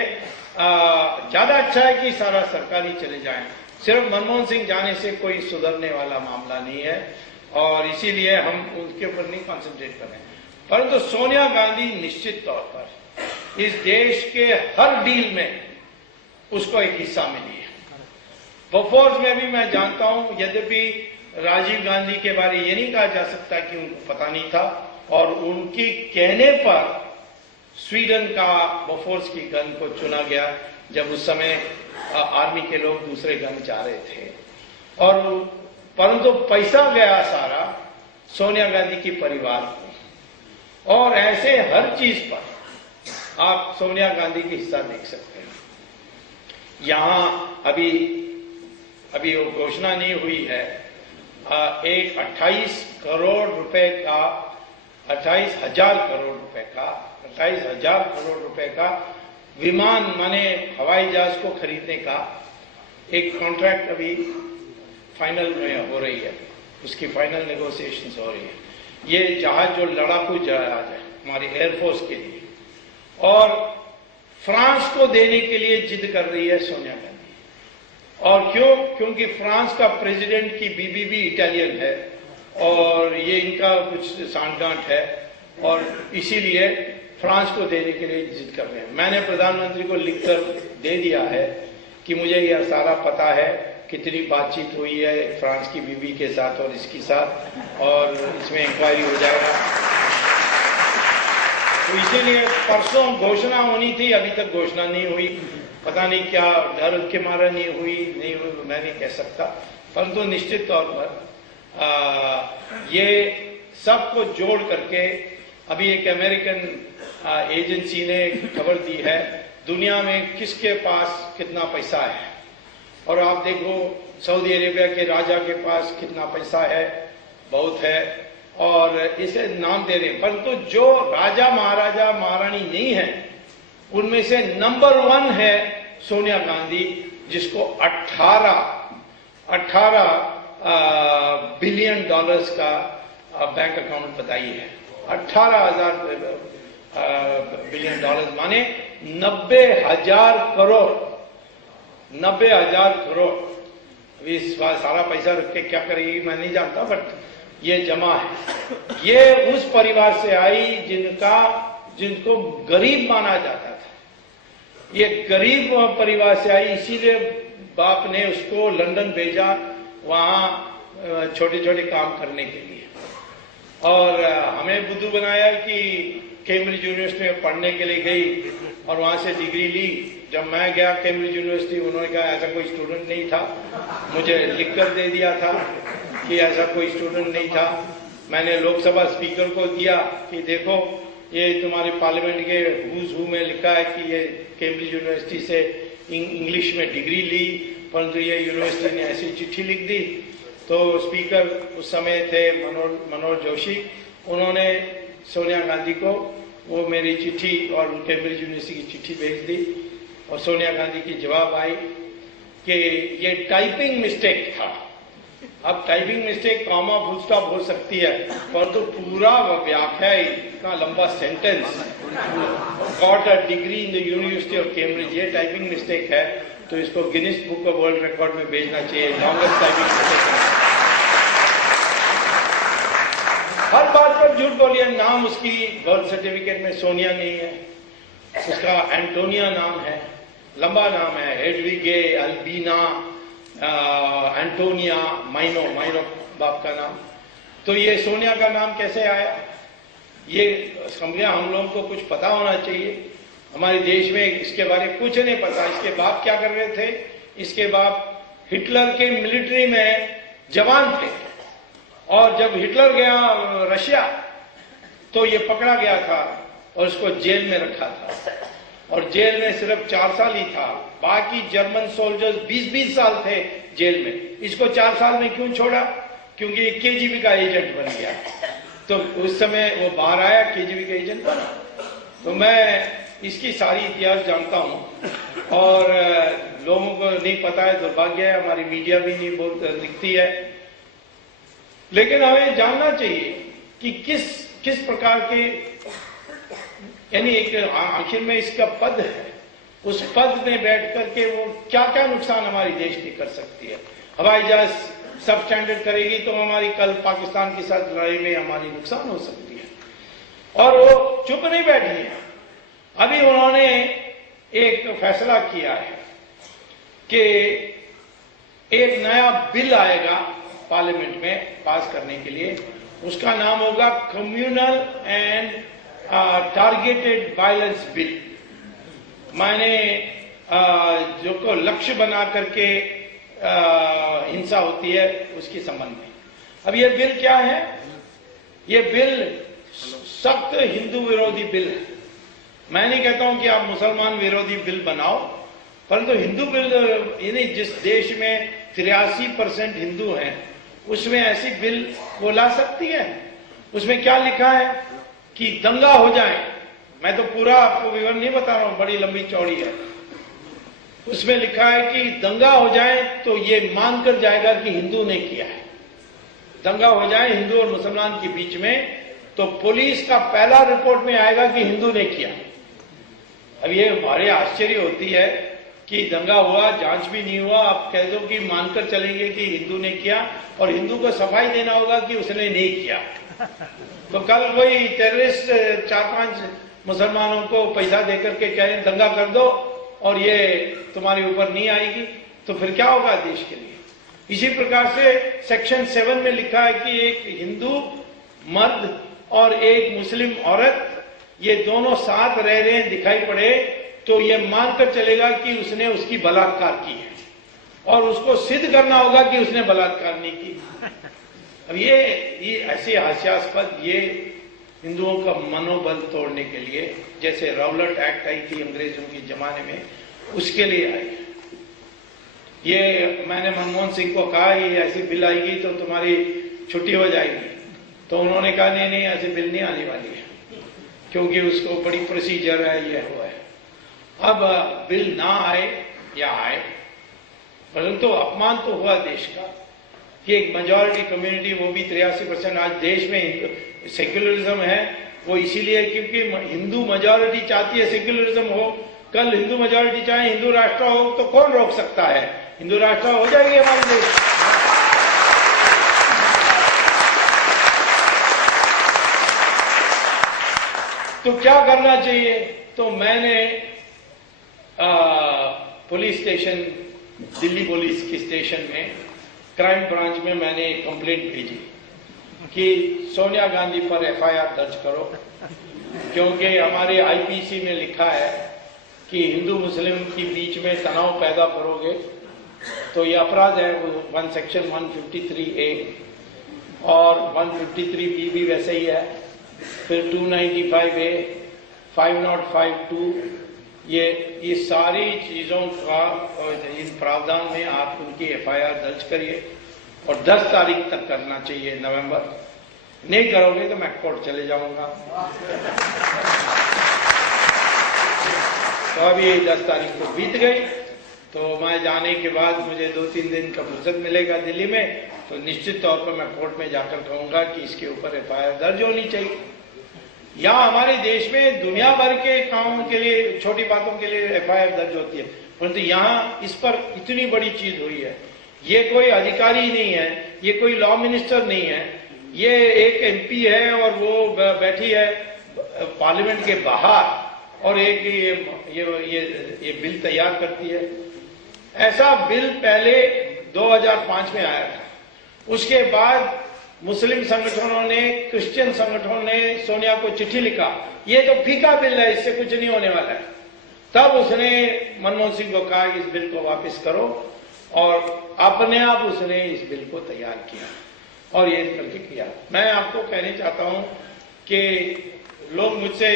ज्यादा अच्छा है कि सारा सरकार ही चले जाए। सिर्फ मनमोहन सिंह जाने से कोई सुधरने वाला मामला नहीं है, और इसीलिए हम उसके ऊपर नहीं कॉन्सेंट्रेट कर रहे हैं। परंतु सोनिया गांधी निश्चित तौर पर इस देश के हर डील में उसको एक हिस्सा मिली है। बोफोर्स में भी मैं जानता हूं, यद्यपि राजीव गांधी के बारे ये नहीं कहा जा सकता कि उनको पता नहीं था, और उनके कहने पर स्वीडन का बोफोर्स की गन को चुना गया, जब उस समय आर्मी के लोग दूसरे गन चाह रहे थे। और परंतु पैसा गया सारा सोनिया गांधी के परिवार को, और ऐसे हर चीज पर आप सोनिया गांधी की हिस्सा देख सकते हैं। यहाँ अभी वो घोषणा नहीं हुई है, एक 28 करोड़ रुपए का 28,000 करोड़ रुपए का विमान माने हवाई जहाज को खरीदने का एक कॉन्ट्रैक्ट अभी फाइनल में हो रही है, उसकी फाइनल नेगोशिएशंस हो रही है। ये जहाज जो लड़ाकू जहाज है हमारी एयरफोर्स के लिए, और फ्रांस को देने के लिए जिद कर रही है सोनिया गांधी। और क्यों? क्योंकि फ्रांस का प्रेसिडेंट की बीबी भी इटालियन है और ये इनका कुछ सांठगांठ है, और इसीलिए फ्रांस को देने के लिए जिद कर रहे हैं। मैंने प्रधानमंत्री को लिखकर दे दिया है कि मुझे यह सारा पता है, कितनी बातचीत हुई है फ्रांस की बीबी के साथ और इसके साथ, और इसमें इंक्वायरी हो जाएगा। तो इसीलिए परसों घोषणा होनी थी, अभी तक घोषणा नहीं हुई। पता नहीं क्या डर के मारा नहीं हुई मैं नहीं कह सकता, परंतु निश्चित तौर पर ये सबको जोड़ करके अभी एक अमेरिकन एजेंसी ने खबर दी है दुनिया में किसके पास कितना पैसा है। और आप देखो सऊदी अरेबिया के राजा के पास कितना पैसा है, बहुत है, और इसे नाम दे रहे हैं, परंतु जो राजा महाराजा महारानी नहीं है उनमें से नंबर 1 है सोनिया गांधी, जिसको 18 बिलियन डॉलर्स का बैंक अकाउंट बताई है। 18,000 बिलियन डॉलर माने 90,000 करोड़। 90,000 करोड़। अभी सारा पैसा रख के क्या करेगी मैं नहीं जानता, बट ये जमा है। ये उस परिवार से आई जिनको गरीब माना जाता था। ये गरीब परिवार से आई, इसीलिए बाप ने उसको लंदन भेजा वहां छोटे छोटे काम करने के लिए, और हमें बुद्धू बनाया कि कैम्ब्रिज यूनिवर्सिटी में पढ़ने के लिए गई और वहां से डिग्री ली। जब मैं गया कैम्ब्रिज यूनिवर्सिटी, उन्होंने कहा ऐसा कोई स्टूडेंट नहीं था, मुझे लिखकर दे दिया था कि ऐसा कोई स्टूडेंट नहीं था। मैंने लोकसभा स्पीकर को दिया कि देखो ये तुम्हारे पार्लियामेंट के हुज हू में लिखा है कि ये कैम्ब्रिज यूनिवर्सिटी से इंग्लिश में डिग्री ली, परंतु ये यूनिवर्सिटी ने ऐसी चिट्ठी लिख दी। तो स्पीकर उस समय थे मनोहर जोशी, उन्होंने सोनिया गांधी को वो मेरी चिट्ठी और कैम्ब्रिज यूनिवर्सिटी की चिट्ठी भेज दी, और सोनिया गांधी की जवाब आई कि ये टाइपिंग मिस्टेक था। अब typing mistake comma full stop हो सकती है, परंतु पूरा व्याख्या इतना लंबा sentence got a degree in the university of Cambridge, ये टाइपिंग मिस्टेक है, तो इसको Guinness book of world record में भेजना चाहिए। लॉन्गेस्ट टाइपिंग मिस्टेक है। हर बात पर झूठ बोलिए। नाम उसकी बर्थ सर्टिफिकेट में सोनिया नहीं है, उसका एंटोनिया नाम है, लंबा नाम है, हेडविगे अल्बीना एंटोनिया माइनो बाप का नाम। तो ये सोनिया का नाम कैसे आया? ये समझिए हम लोगों को कुछ पता होना चाहिए। हमारे देश में इसके बारे में कुछ नहीं पता। इसके बाप क्या कर रहे थे? इसके बाप हिटलर के मिलिट्री में जवान थे, और जब हिटलर गया रशिया तो ये पकड़ा गया था और इसको जेल में रखा था, और जेल में सिर्फ 4 साल ही था। बाकी जर्मन सोल्जर्स 20-20 साल थे जेल में। इसको 4 साल में क्यों छोड़ा? क्योंकि केजीबी का एजेंट बन गया। तो उस समय वो बाहर आया, केजीबी का एजेंट बना। तो मैं इसकी सारी इतिहास जानता हूं, और लोगों को नहीं पता है, दुर्भाग्य है। हमारी मीडिया भी नहीं बहुत लिखती है, लेकिन हमें जानना चाहिए कि किस प्रकार के, यानी एक आखिर में इसका पद है, उस पद में बैठ करके वो क्या क्या नुकसान हमारी देश की कर सकती है। हवाई जहाज सब स्टैंडर्ड करेगी तो हमारी कल पाकिस्तान के साथ लड़ाई में हमारी नुकसान हो सकती है। और वो चुप नहीं बैठी है। अभी उन्होंने एक फैसला किया है कि एक नया बिल आएगा पार्लियामेंट में पास करने के लिए, उसका नाम होगा communal and targeted violence bill. माने जो को लक्ष्य बना करके हिंसा होती है उसके संबंध में। अब ये बिल क्या है? ये बिल सख्त हिंदू विरोधी बिल है। मैं नहीं कहता हूं कि आप मुसलमान विरोधी बिल बनाओ, परंतु हिंदू बिल यानी जिस देश में 83% हिंदू हैं उसमें ऐसी बिल वो ला सकती है? उसमें क्या लिखा है कि दंगा हो जाए, मैं तो पूरा आपको विवरण नहीं बता रहा हूं, बड़ी लंबी चौड़ी है। उसमें लिखा है कि दंगा हो जाए तो ये मानकर जाएगा कि हिंदू ने किया है। दंगा हो जाए हिंदू और मुसलमान के बीच में तो पुलिस का पहला रिपोर्ट में आएगा कि हिंदू ने किया। अब ये हमारे आश्चर्य होती है कि दंगा हुआ, जांच भी नहीं हुआ, आप कह दो कि मानकर चलेंगे कि हिंदू ने किया और हिंदू को सफाई देना होगा कि उसने नहीं किया। तो कल कोई टेररिस्ट 4-5 मुसलमानों को पैसा देकर के कहें दंगा कर दो और ये तुम्हारे ऊपर नहीं आएगी, तो फिर क्या होगा देश के लिए? इसी प्रकार से सेक्शन 7 में लिखा है कि एक हिंदू मर्द और एक मुस्लिम औरत ये दोनों साथ रह रहे हैं दिखाई पड़े तो ये मानकर चलेगा कि उसने उसकी बलात्कार की है और उसको सिद्ध करना होगा कि उसने बलात्कार नहीं की। अब ये ऐसे हास्यास्पद, ये हिंदुओं का मनोबल तोड़ने के लिए, जैसे राउलट एक्ट आई थी अंग्रेजों के जमाने में, उसके लिए आई। ये मैंने मनमोहन सिंह को कहा ये ऐसी बिल आएगी तो तुम्हारी छुट्टी हो जाएगी, तो उन्होंने कहा नहीं नहीं ऐसी बिल नहीं आने वाली है क्योंकि उसको बड़ी प्रोसीजर है, ये हुआ है। अब बिल ना आए या आए, परंतु अपमान तो हुआ देश का कि एक मेजॉरिटी कम्युनिटी, वो भी 83% आज देश में सेक्युलरिज्म है, वो इसीलिए क्योंकि हिंदू मेजॉरिटी चाहती है सेक्युलरिज्म हो। कल हिंदू मेजॉरिटी चाहे हिंदू राष्ट्र हो तो कौन रोक सकता है? हिंदू राष्ट्र हो जाएगी हमारे देश। तो क्या करना चाहिए? तो मैंने पुलिस स्टेशन, दिल्ली पुलिस के स्टेशन में, क्राइम ब्रांच में मैंने एक कंप्लेंट भेजी कि सोनिया गांधी पर एफआईआर दर्ज करो, क्योंकि हमारे आईपीसी में लिखा है कि हिंदू मुस्लिम के बीच में तनाव पैदा करोगे तो ये अपराध है। वो सेक्शन 153A और 153B भी वैसे ही है, फिर 295A, 5052, ये सारी चीजों का इन प्रावधान में आप उनकी एफआईआर दर्ज करिए और 10 तारीख तक करना चाहिए, नवंबर। नहीं करोगे तो मैं कोर्ट चले जाऊंगा। तो अभी 10 तारीख को बीत गई, तो मैं जाने के बाद मुझे 2-3 दिन का फुर्सत मिलेगा दिल्ली में, तो निश्चित तौर पर मैं कोर्ट में जाकर कहूंगा कि इसके ऊपर एफआईआर दर्ज होनी चाहिए। यहाँ हमारे देश में दुनिया भर के कामों के लिए, छोटी बातों के लिए एफआईआर दर्ज होती है, परंतु यहाँ इस पर इतनी बड़ी चीज हुई है। ये कोई अधिकारी नहीं है, ये कोई लॉ मिनिस्टर नहीं है, ये एक एमपी है और वो बैठी है पार्लियामेंट के बाहर और एक ये बिल तैयार करती है। ऐसा बिल पहले 2005 में आया था, उसके बाद मुस्लिम संगठनों ने, क्रिश्चियन संगठनों ने सोनिया को चिट्ठी लिखा, ये तो फीका बिल है, इससे कुछ नहीं होने वाला है। तब उसने मनमोहन सिंह को कहा कि इस बिल को वापस करो और अपने आप उसने इस बिल को तैयार किया और ये करके किया। मैं आपको कहना चाहता हूं कि लोग मुझसे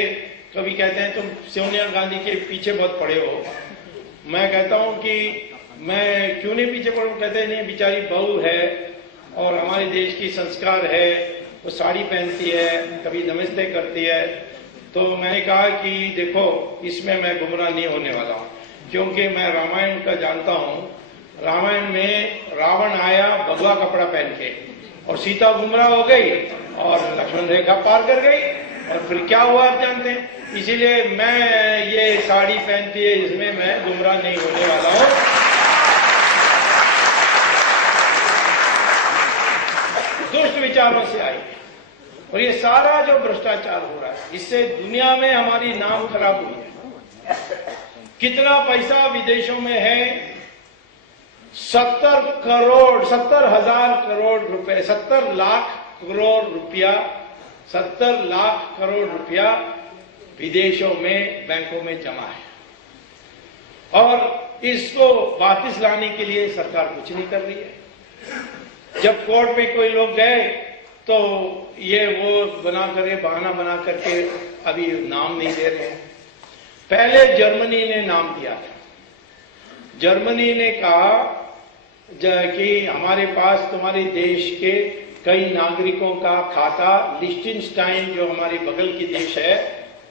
कभी कहते हैं तुम सोनिया गांधी के पीछे बहुत पड़े हो। मैं कहता हूं कि मैं क्यों नहीं पीछे पड़ूं? कहते हैं नहीं, बेचारी बहू है और हमारे देश की संस्कार है, वो साड़ी पहनती है, कभी नमस्ते करती है। तो मैंने कहा कि देखो इसमें मैं गुमराह नहीं होने वाला हूं, क्योंकि मैं रामायण का जानता हूं। रामायण में रावण आया भगवा कपड़ा पहन के और सीता गुमराह हो गई और लक्ष्मण रेखा पार कर गई और फिर क्या हुआ आप जानते हैं। इसीलिए मैं ये साड़ी पहनती है, इसमें मैं गुमराह नहीं होने वाला हूं। दुष्ट विचारों से आई और ये सारा जो भ्रष्टाचार हो रहा है, इससे दुनिया में हमारी नाम खराब हुई है। कितना पैसा विदेशों में है? 70 हजार करोड़ रुपए, 70 लाख करोड़ रुपया, 70 लाख करोड़ रुपया विदेशों में बैंकों में जमा है और इसको वापस लाने के लिए सरकार कुछ नहीं कर रही है। जब कोर्ट में कोई लोग गए तो ये वो बहाना बना करके अभी नाम नहीं दे रहे हैं। पहले जर्मनी ने नाम दिया था जर्मनी ने कहा कि हमारे पास तुम्हारे देश के कई नागरिकों का खाता लिechtenstein जो हमारे बगल की देश है,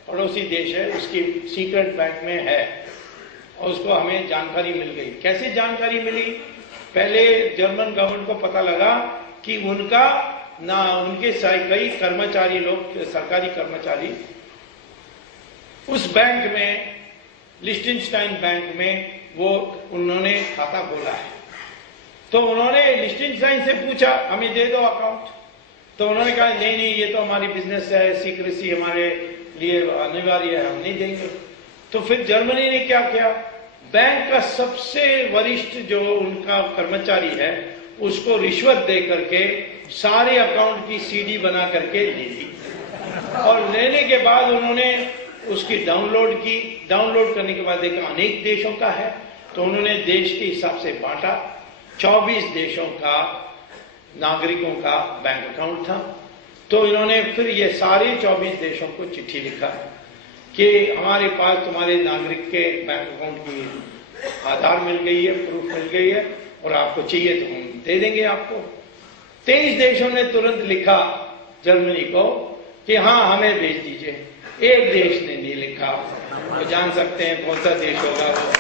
पड़ोसी देश है, उसकी सीक्रेट बैंक में है और उसको हमें जानकारी मिल गई। कैसे जानकारी मिली? पहले जर्मन गवर्नमेंट को पता लगा कि उनके कई कर्मचारी लोग, सरकारी कर्मचारी उस बैंक में, लिechtenstein बैंक में उन्होंने खाता खोला है। तो उन्होंने लिechtenstein से पूछा हमें दे दो अकाउंट, तो उन्होंने कहा नहीं ये तो हमारी बिजनेस है, सीक्रेसी हमारे लिए अनिवार्य है, हम नहीं देंगे। तो फिर जर्मनी ने क्या किया, बैंक का सबसे वरिष्ठ जो उनका कर्मचारी है उसको रिश्वत दे करके सारे अकाउंट की सीडी बना करके ले ली और लेने के बाद उन्होंने उसकी डाउनलोड करने के बाद देखा अनेक देशों का है, तो उन्होंने देश के हिसाब से बांटा। 24 देशों का नागरिकों का बैंक अकाउंट था। तो इन्होंने फिर ये सारे 24 देशों को चिट्ठी लिखा कि हमारे पास तुम्हारे नागरिक के बैंक अकाउंट की आधार मिल गई है, प्रूफ मिल गई है और आपको चाहिए तो हम दे देंगे आपको। 23 देशों ने तुरंत लिखा जर्मनी को कि हाँ हमें भेज दीजिए। एक देश ने नहीं लिखा, तो जान सकते हैं कौन सा देश होगा वो,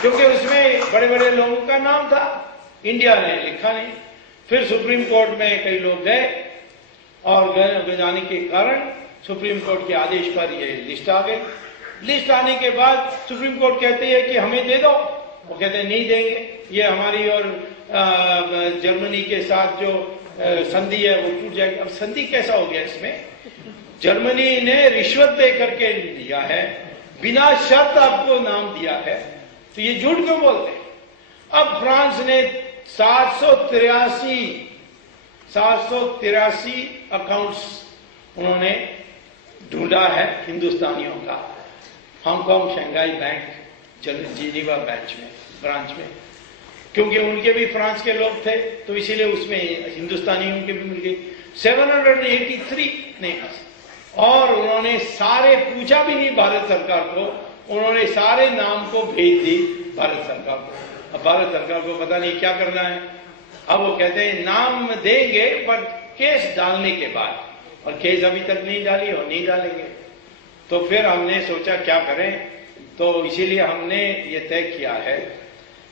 क्योंकि उसमें बड़े बड़े लोगों का नाम था। इंडिया ने लिखा नहीं। फिर सुप्रीम कोर्ट में कई लोग गए और गए जाने के कारण सुप्रीम कोर्ट के आदेश पर ये लिस्ट आ गई। लिस्ट आने के बाद सुप्रीम कोर्ट कहती है कि हमें दे दो, वो कहते हैं नहीं देंगे, ये हमारी और जर्मनी के साथ जो संधि है वो टूट जाएगी। अब संधि कैसा हो गया इसमें? जर्मनी ने रिश्वत दे करके दिया है, बिना शर्त आपको नाम दिया है, तो ये झूठ क्यों बोलते हैं? अब फ्रांस ने 783 अकाउंट्स उन्होंने ढूंढा है हिंदुस्तानियों का, Hong Kong Shanghai bank Geneva branch में, क्योंकि उनके भी फ्रांस के लोग थे तो इसीलिए उसमें हिंदुस्तानियों के भी मिल गई 783 नेम्स। और उन्होंने सारे पूछा भी नहीं भारत सरकार को, उन्होंने सारे नाम को भेज दी भारत सरकार को। अब भारत सरकार को पता नहीं क्या करना है। अब वो कहते हैं नाम देंगे पर केस डालने के बाद, और केस अभी तक नहीं डाली और नहीं डालेंगे। तो फिर हमने सोचा क्या करें, तो इसीलिए हमने ये तय किया है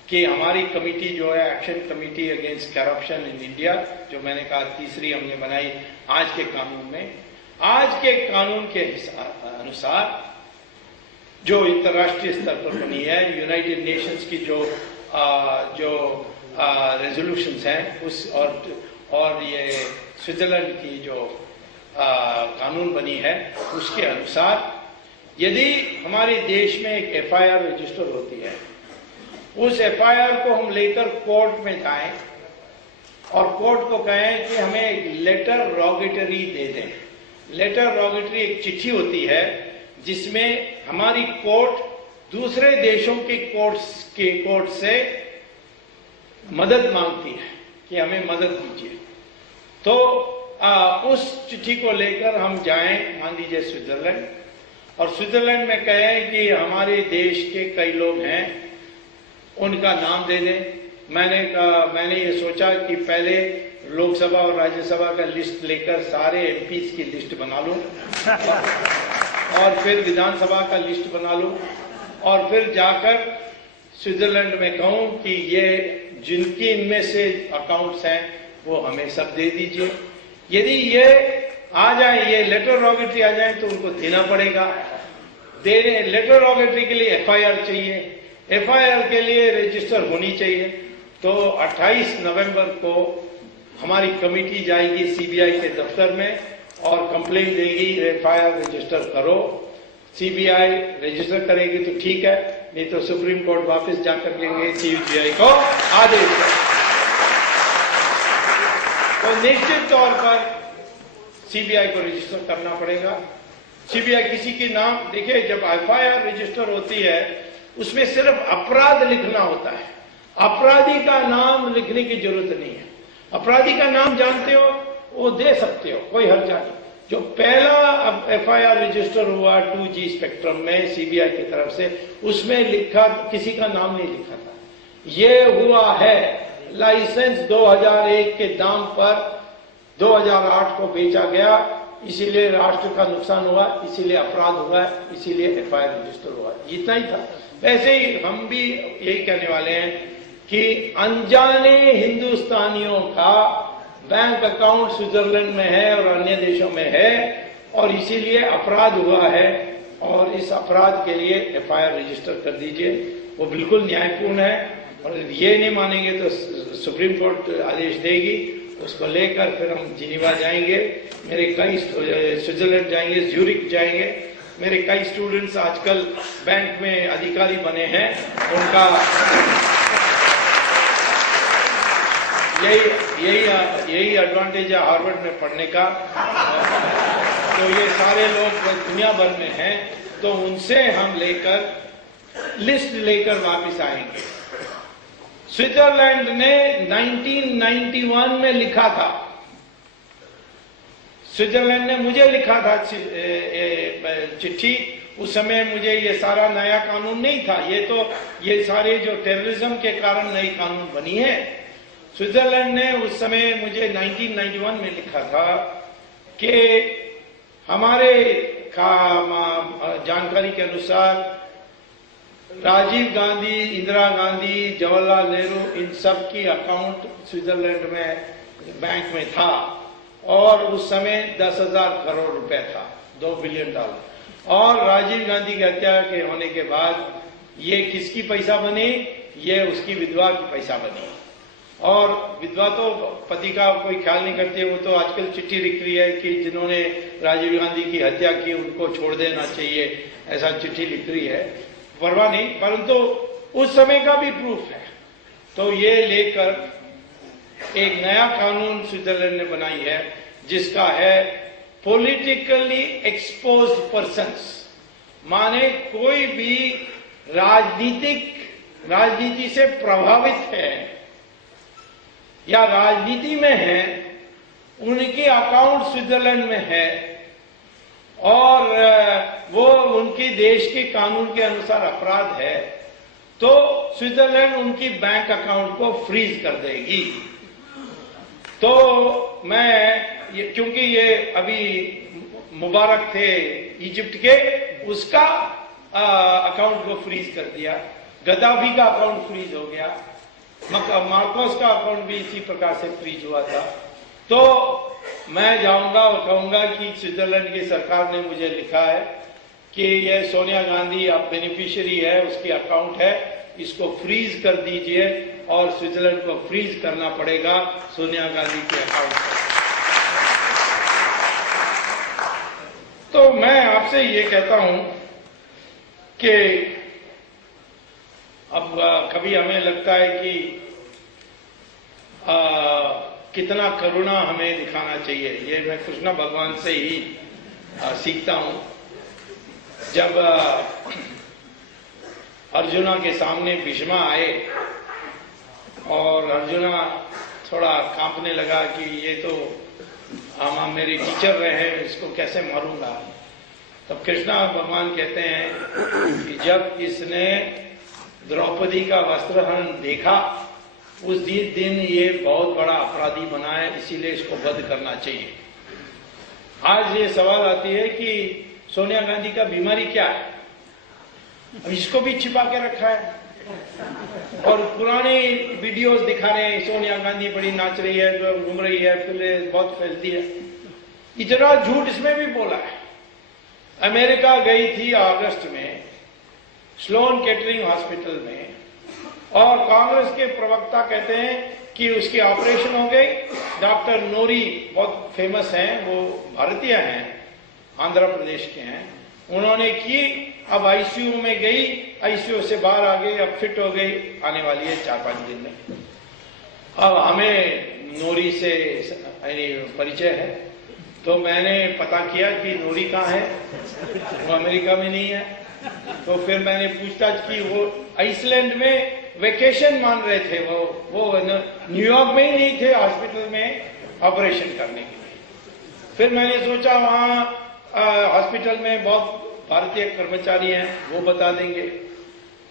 कि हमारी कमेटी जो है action committee against corruption in India, जो मैंने कहा तीसरी हमने बनाई आज के कानून में। आज के कानून के अनुसार जो अंतर्राष्ट्रीय स्तर पर बनी है, यूनाइटेड नेशंस की जो रेजोल्यूशंस हैं उस और ये स्विट्जरलैंड की जो कानून बनी है उसके अनुसार यदि हमारे देश में एक एफआईआर रजिस्टर होती है, उस एफआईआर को हम लेकर कोर्ट में जाएं और कोर्ट को कहें कि हमें एक लेटर रोगेटरी दे दें। लेटर रोगेटरी एक चिट्ठी होती है जिसमें हमारी कोर्ट दूसरे देशों के कोर्ट से मदद मांगती है कि हमें मदद दीजिए। तो उस चिट्ठी को लेकर हम जाएं, मान लीजिए स्विट्जरलैंड, और स्विट्जरलैंड में कहें कि हमारे देश के कई लोग हैं, उनका नाम दे दें। मैंने ये सोचा कि पहले लोकसभा और राज्यसभा का लिस्ट लेकर सारे एमपीज की लिस्ट बना लूं और फिर विधानसभा का लिस्ट बना लूं और फिर जाकर स्विट्जरलैंड में कहूं कि ये जिनकी इनमें से अकाउंट्स हैं वो हमें सब दे दीजिए। यदि ये आ जाए, ये लेटर रोगेटरी आ जाए तो उनको देना पड़ेगा। लेटर रोगेटरी के लिए एफआईआर चाहिए, एफआईआर के लिए रजिस्टर होनी चाहिए। तो 28 नवंबर को हमारी कमेटी जाएगी सीबीआई के दफ्तर में और कंप्लेंट देगी एफआईआर रजिस्टर करो। सीबीआई रजिस्टर करेगी तो ठीक है, नहीं तो सुप्रीम कोर्ट वापस जाकर लेंगे सीबीआई को आदेश। तो निश्चित तौर पर सीबीआई को रजिस्टर करना पड़ेगा। सीबीआई किसी के नाम, देखिए जब एफआईआर रजिस्टर होती है उसमें सिर्फ अपराध लिखना होता है, अपराधी का नाम लिखने की जरूरत नहीं है। अपराधी का नाम जानते हो वो दे सकते हो, कोई हर्जा नहीं। जो पहला एफआईआर रजिस्टर हुआ 2G स्पेक्ट्रम में सीबीआई की तरफ से, उसमें लिखा, किसी का नाम नहीं लिखा था। ये हुआ है लाइसेंस 2001 के दाम पर 2008 को बेचा गया, इसीलिए राष्ट्र का नुकसान हुआ, इसीलिए अपराध हुआ, इसीलिए एफआईआर रजिस्टर हुआ, इतना ही था। वैसे ही हम भी यही कहने वाले हैं कि अनजाने हिंदुस्तानियों का बैंक अकाउंट स्विट्जरलैंड में है और अन्य देशों में है, और इसीलिए अपराध हुआ है, और इस अपराध के लिए एफआईआर रजिस्टर कर दीजिए। वो बिल्कुल न्यायपूर्ण है, और ये नहीं मानेंगे तो सुप्रीम कोर्ट आदेश देगी, उसको लेकर फिर हम जिनीवा जाएंगे, मेरे कई स्विट्जरलैंड जाएंगे, ज्यूरिक जाएंगे। मेरे कई स्टूडेंट्स आजकल बैंक में अधिकारी बने हैं, उनका यही एडवांटेज है हार्वर्ड में पढ़ने का। तो ये सारे लोग दुनिया भर में हैं, तो उनसे हम लिस्ट लेकर वापस आएंगे। स्विट्जरलैंड ने 1991 में लिखा था, स्विट्जरलैंड ने मुझे लिखा था चिट्ठी। उस समय मुझे ये सारा नया कानून नहीं था, ये सारे जो टेररिज्म के कारण नई कानून बनी है। स्विट्जरलैंड ने उस समय मुझे 1991 में लिखा था कि हमारे जानकारी के अनुसार राजीव गांधी, इंदिरा गांधी, जवाहरलाल नेहरू, इन सब की अकाउंट स्विट्जरलैंड में बैंक में था, और उस समय 10,000 करोड़ रुपए था, $2 बिलियन। और राजीव गांधी की हत्या के होने के बाद ये किसकी पैसा बनी? ये उसकी विधवा की पैसा बनी। और विधवा तो पति का कोई ख्याल नहीं करती है, वो तो आजकल चिट्ठी लिख रही है कि जिन्होंने राजीव गांधी की हत्या की उनको छोड़ देना चाहिए, ऐसा चिट्ठी लिख रही है। परवाह नहीं, परंतु उस समय का भी प्रूफ है। तो ये लेकर एक नया कानून स्विट्जरलैंड ने बनाई है, जिसका है पॉलिटिकली एक्सपोज्ड पर्सन्स, माने कोई भी राजनीति से प्रभावित है या राजनीति में है, उनके अकाउंट स्विट्जरलैंड में है, और वो उनकी देश के कानून के अनुसार अपराध है, तो स्विट्जरलैंड उनकी बैंक अकाउंट को फ्रीज कर देगी। तो क्योंकि ये अभी मुबारक थे इजिप्ट के, उसका अकाउंट को फ्रीज कर दिया, गद्दाफी का अकाउंट फ्रीज हो गया, मार्कोस का अकाउंट भी इसी प्रकार से फ्रीज हुआ था। तो मैं जाऊंगा और कहूंगा कि स्विट्जरलैंड की सरकार ने मुझे लिखा है कि यह सोनिया गांधी अब बेनिफिशियरी है, उसकी अकाउंट है, इसको फ्रीज कर दीजिए, और स्विट्जरलैंड को फ्रीज करना पड़ेगा सोनिया गांधी के अकाउंट पर। तो मैं आपसे ये कहता हूं कि अब कभी हमें लगता है कि कितना करुणा हमें दिखाना चाहिए। ये मैं कृष्ण भगवान से ही सीखता हूं। जब अर्जुना के सामने भीष्मा आए और अर्जुना थोड़ा कांपने लगा कि ये तो हम मेरे टीचर रहे हैं, इसको कैसे मारूंगा। तब कृष्णा भगवान कहते हैं कि जब इसने द्रौपदी का वस्त्रहरण देखा, उस दिन ये बहुत बड़ा अपराधी बना है, इसीलिए इसको वध करना चाहिए। आज ये सवाल आती है कि सोनिया गांधी का बीमारी क्या है, अब इसको भी छिपा के रखा है, और पुराने वीडियोस दिखा रहे हैं सोनिया गांधी बड़ी नाच रही है, घूम रही है, फिर बहुत फैलती है। इतना झूठ इसमें भी बोला है। अमेरिका गई थी अगस्त में स्लोन केटरिंग हॉस्पिटल में, और कांग्रेस के प्रवक्ता कहते हैं कि उसकी ऑपरेशन हो गई। डॉक्टर नोरी बहुत फेमस हैं, वो भारतीय हैं, आंध्र प्रदेश के हैं, उन्होंने की। अब आईसीयू में गई, आईसीयू से बाहर आ गई, अब फिट हो गई, आने वाली है 4-5 दिन में। अब हमें नोरी से परिचय है, तो मैंने पता किया कि नोरी कहाँ है, वो अमेरिका में नहीं है। तो फिर मैंने पूछताछ की, वो आइसलैंड में वेकेशन मान रहे थे, वो न्यूयॉर्क में ही नहीं थे, हॉस्पिटल में ऑपरेशन करने के लिए। फिर मैंने सोचा वहां हॉस्पिटल में बहुत भारतीय कर्मचारी हैं, वो बता देंगे।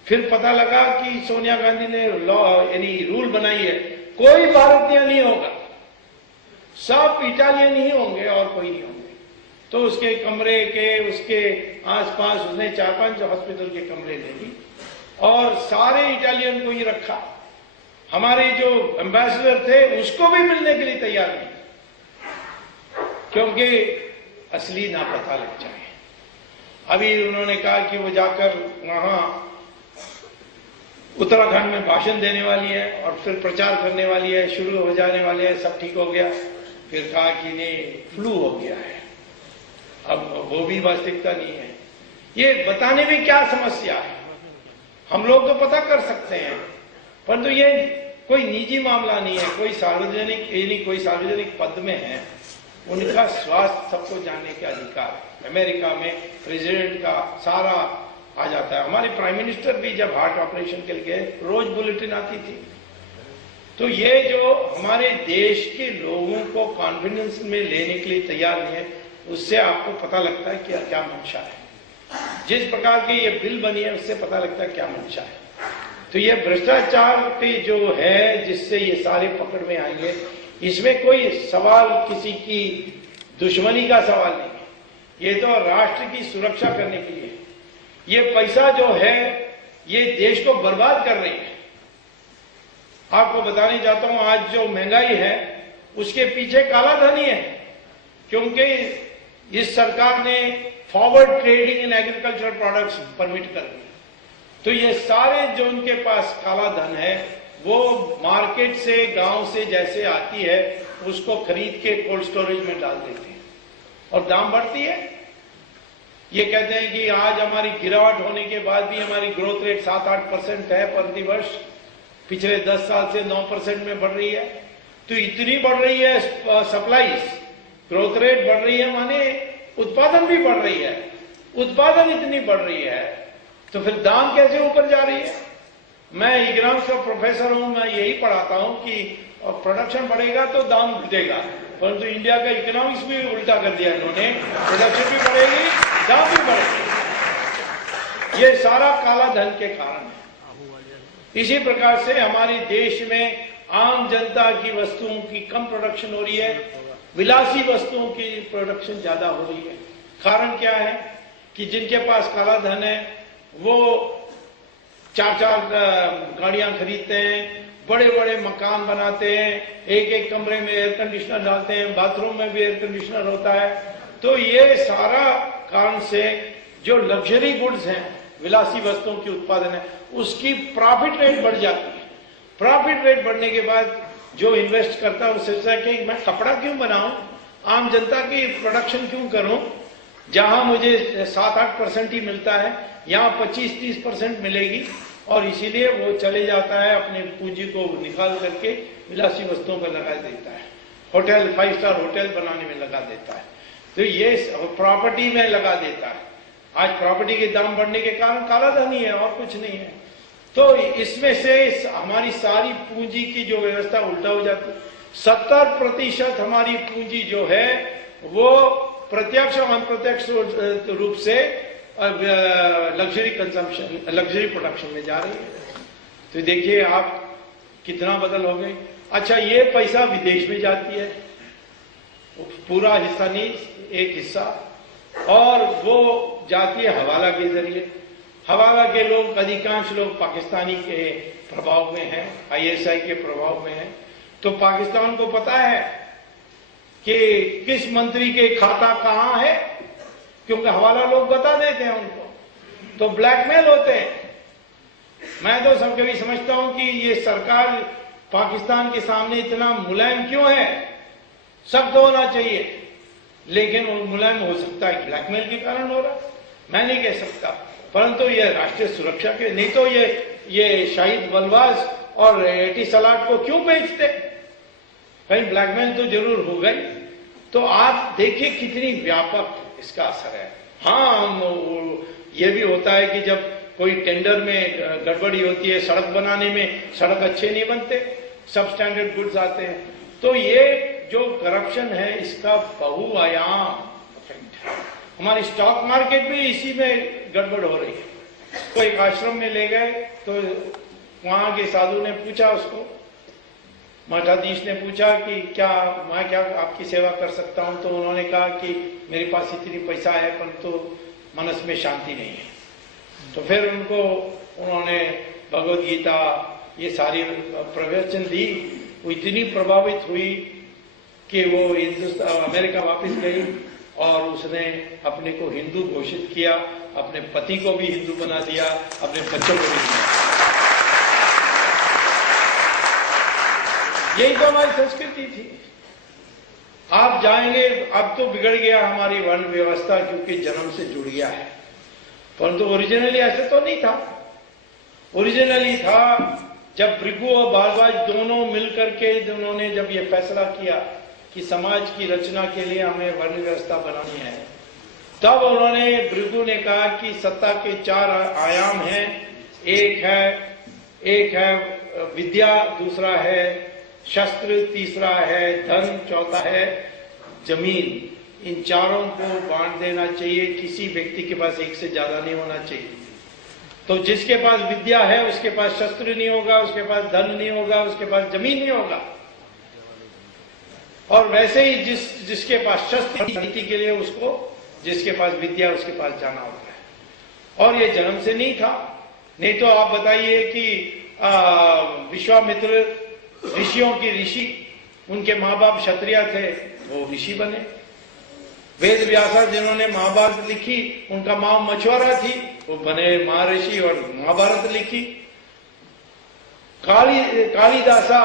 फिर पता लगा कि सोनिया गांधी ने लॉ यानी रूल बनाई है, कोई भारतीय नहीं होगा, सब इटालियन ही होंगे और कोई नहीं होंगे। तो उसके कमरे के उसके आसपास उसने 4-5 हॉस्पिटल के कमरे ले ली और सारे इटालियन को ही रखा। हमारे जो एम्बेसडर थे उसको भी मिलने के लिए तैयार नहीं, क्योंकि असली ना पता लग जाए। अभी उन्होंने कहा कि वो जाकर वहां उत्तराखंड में भाषण देने वाली है और फिर प्रचार करने वाली है, शुरू हो जाने वाले हैं, सब ठीक हो गया। फिर कहा कि नहीं, फ्लू हो गया है। अब वो भी वास्तविकता नहीं है। ये बताने में क्या समस्या है? हम लोग तो पता कर सकते हैं, परंतु ये कोई निजी मामला नहीं है, कोई सार्वजनिक कोई सार्वजनिक पद में है, उनका स्वास्थ्य सबको जानने का अधिकार है। अमेरिका में प्रेसिडेंट का सारा आ जाता है। हमारे प्राइम मिनिस्टर भी जब हार्ट ऑपरेशन के लिए रोज बुलेटिन आती थी। तो ये जो हमारे देश के लोगों को कॉन्फिडेंस में लेने के लिए तैयार नहीं है, उससे आपको पता लगता है कि क्या मंशा है। जिस प्रकार की ये बिल बनी है उससे पता लगता है क्या मंशा है। तो ये भ्रष्टाचार की जो है जिससे ये सारे पकड़ में आएंगे, इसमें कोई सवाल किसी की दुश्मनी का सवाल नहीं है। ये तो राष्ट्र की सुरक्षा करने के लिए। ये पैसा जो है ये देश को बर्बाद कर रही है। आपको बताने जाता हूं, आज जो महंगाई है उसके पीछे काला धन ही है, क्योंकि इस सरकार ने forward trading in agriculture products permit कर दी। तो ये सारे जो उनके पास काला धन है वो मार्केट से गांव से जैसे आती है उसको खरीद के कोल्ड स्टोरेज में डाल देते हैं और दाम बढ़ती है। ये कहते हैं कि आज हमारी गिरावट होने के बाद भी हमारी ग्रोथ रेट 7-8% है प्रति वर्ष, पिछले 10 साल से 9% में बढ़ रही है। तो इतनी बढ़ रही है सप्लाईज, ग्रोथ रेट बढ़ रही है, माने उत्पादन भी बढ़ रही है। उत्पादन इतनी बढ़ रही है तो फिर दाम कैसे ऊपर जा रही है? मैं इकोनॉमिक्स का प्रोफेसर हूं, मैं यही पढ़ाता हूं कि प्रोडक्शन बढ़ेगा तो दाम घटेगा, परंतु इंडिया का इकोनॉमिक्स भी उल्टा कर दिया इन्होंने, प्रोडक्शन भी बढ़ेगी, दाम भी बढ़ेगी। ये सारा काला धन के कारण है। इसी प्रकार से हमारे देश में आम जनता की वस्तुओं की कम प्रोडक्शन हो रही है, विलासी वस्तुओं की प्रोडक्शन ज्यादा हो रही है। कारण क्या है कि जिनके पास काला धन है वो 4-4 गाड़ियां खरीदते हैं, बड़े बड़े मकान बनाते हैं, एक कमरे में एयर कंडीशनर डालते हैं, बाथरूम में भी एयर कंडीशनर होता है। तो ये सारा कारण से जो लग्जरी गुड्स हैं, विलासी वस्तुओं की उत्पादन है, उसकी प्रॉफिट रेट बढ़ जाती है। प्रॉफिट रेट बढ़ने के बाद जो इन्वेस्ट करता है वो सोचता है कि मैं कपड़ा क्यों बनाऊं, आम जनता की प्रोडक्शन क्यों करूं, जहां मुझे 7-8% ही मिलता है, यहाँ 25-30% मिलेगी, और इसीलिए वो चले जाता है अपने पूंजी को निकाल करके विलासी वस्तुओं पर लगा देता है, होटल 5 स्टार होटल बनाने में लगा देता है, तो ये प्रॉपर्टी में लगा देता है। आज प्रॉपर्टी के दाम बढ़ने के कारण काला धन ही है और कुछ नहीं है। तो इसमें से हमारी सारी पूंजी की जो व्यवस्था उल्टा हो जाती है। 70% हमारी पूंजी जो है वो प्रत्यक्ष और अप्रत्यक्ष रूप से लग्जरी कंजम्पशन, लग्जरी प्रोडक्शन में जा रही है। तो देखिए आप कितना बदल हो गए। अच्छा, ये पैसा विदेश में जाती है, पूरा हिस्सा नहीं, एक हिस्सा, और वो जाती है हवाला के जरिए। हवाला के लोग, अधिकांश लोग पाकिस्तानी के प्रभाव में हैं, ISI के प्रभाव में हैं। तो पाकिस्तान को पता है कि किस मंत्री के खाता कहां है, क्योंकि हवाला लोग बता देते हैं उनको, तो ब्लैकमेल होते हैं। मैं तो सब कभी समझता हूं कि ये सरकार पाकिस्तान के सामने इतना मुलायम क्यों है, सख्त होना चाहिए, लेकिन वो मुलायम हो सकता है ब्लैकमेल के कारण हो रहा है, मैं नहीं कह सकता, परंतु ये राष्ट्रीय सुरक्षा के, नहीं तो ये शाहिद बलवाज और एटिसलाट को क्यों बेचते, कहीं ब्लैकमेल तो जरूर हो गई। तो आप देखिए कितनी व्यापक इसका असर है। हाँ, ये भी होता है कि जब कोई टेंडर में गड़बड़ी होती है, सड़क बनाने में सड़क अच्छे नहीं बनते, सब स्टैंडर्ड गुड्स आते हैं, तो ये जो करप्शन है इसका बहुआयाम इफेक्ट है। हमारी स्टॉक मार्केट भी इसी में गड़बड़ हो रही है। तो एक आश्रम में ले गए तो वहां के साधु ने पूछा उसको, मठाधीश ने पूछा कि मैं क्या आपकी सेवा कर सकता हूं। तो उन्होंने कहा कि मेरे पास इतनी पैसा है परंतु मनस में शांति नहीं है। तो फिर उन्होंने भगवत गीता ये सारी प्रवचन दी। वो इतनी प्रभावित हुई कि वो अमेरिका वापस गई और उसने अपने को हिंदू घोषित किया, अपने पति को भी हिंदू बना दिया, अपने बच्चों को भी। यही तो हमारी संस्कृति थी। आप जाएंगे, अब तो बिगड़ गया हमारी वर्ण व्यवस्था क्योंकि जन्म से जुड़ गया है, परंतु ओरिजिनली ऐसे तो नहीं था। ओरिजिनली था जब भृगु और भारद्वाज दोनों मिलकर के उन्होंने जब ये फैसला किया कि समाज की रचना के लिए हमें वर्ण व्यवस्था बनानी है, तब उन्होंने भृगु ने कहा कि सत्ता के 4 आयाम हैं। एक है विद्या, दूसरा है शस्त्र, तीसरा है धन, चौथा है जमीन। इन चारों को बांट देना चाहिए, किसी व्यक्ति के पास एक से ज्यादा नहीं होना चाहिए। तो जिसके पास विद्या है उसके पास शस्त्र नहीं होगा, उसके पास धन नहीं होगा, उसके पास जमीन नहीं होगा। और वैसे ही जिसके पास शस्त्र नीति के लिए उसको, जिसके पास विद्या उसके पास जाना होता है। और ये जन्म से नहीं था। नहीं तो आप बताइए कि विश्वामित्र ऋषियों की ऋषि, उनके माँ बाप क्षत्रिय थे, वो ऋषि बने। वेद व्यासा जिन्होंने महाभारत लिखी, उनका माँ मछुआरा थी, वो बने महर्षि और महाभारत लिखी। कालिदासा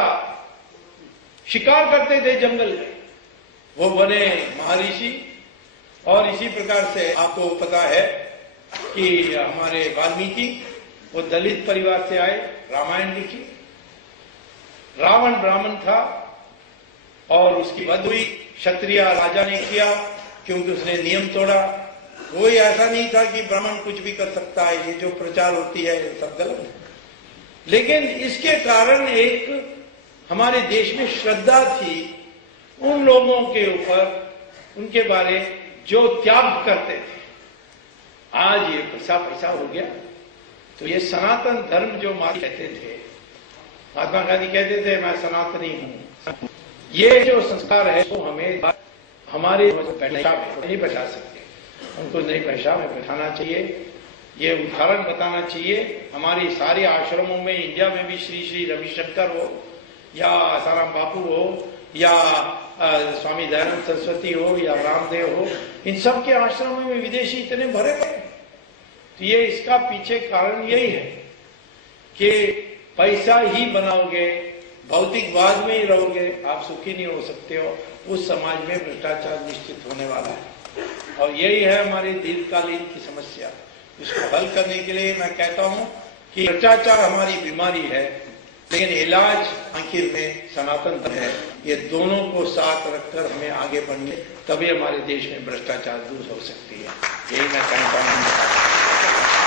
शिकार करते थे जंगल में, वो बने महर्षि। और इसी प्रकार से आपको पता है कि हमारे वाल्मीकि, वो दलित परिवार से आए, रामायण लिखी। रावण ब्राह्मण था और उसकी वध हुई, क्षत्रिय राजा ने किया क्योंकि उसने नियम तोड़ा। कोई ऐसा नहीं था कि ब्राह्मण कुछ भी कर सकता है, ये जो प्रचार होती है ये सब गलत है। लेकिन इसके कारण एक हमारे देश में श्रद्धा थी उन लोगों के ऊपर, उनके बारे जो त्याग करते थे। आज ये पैसा हो गया। तो ये सनातन धर्म जो माँ कहते थे, महात्मा गांधी कहते थे मैं सनातनी हूं। ये जो संस्कार है वो हमें हमारे नहीं बैठा सकते, उनको नई भाषा में बैठाना चाहिए। ये उदाहरण बताना चाहिए। हमारी सारे आश्रमों में, इंडिया में भी श्री रविशंकर हो या आसाराम बापू हो या स्वामी दयानंद सरस्वती हो या रामदेव हो, इन सब के आश्रमों में विदेशी इतने भरे पड़े। तो ये इसका पीछे कारण यही है कि पैसा ही बनाओगे, भौतिकवाद में ही रहोगे, आप सुखी नहीं हो सकते हो। उस समाज में भ्रष्टाचार निश्चित होने वाला है और यही है हमारी दीर्घकालीन की समस्या। इसको हल करने के लिए मैं कहता हूं कि भ्रष्टाचार हमारी बीमारी है, लेकिन इलाज आखिर में सनातन धर्म है। ये दोनों को साथ रखकर हमें आगे बढ़ने, तभी हमारे देश में भ्रष्टाचार दूर हो सकती है। यही मैं कहता हूं।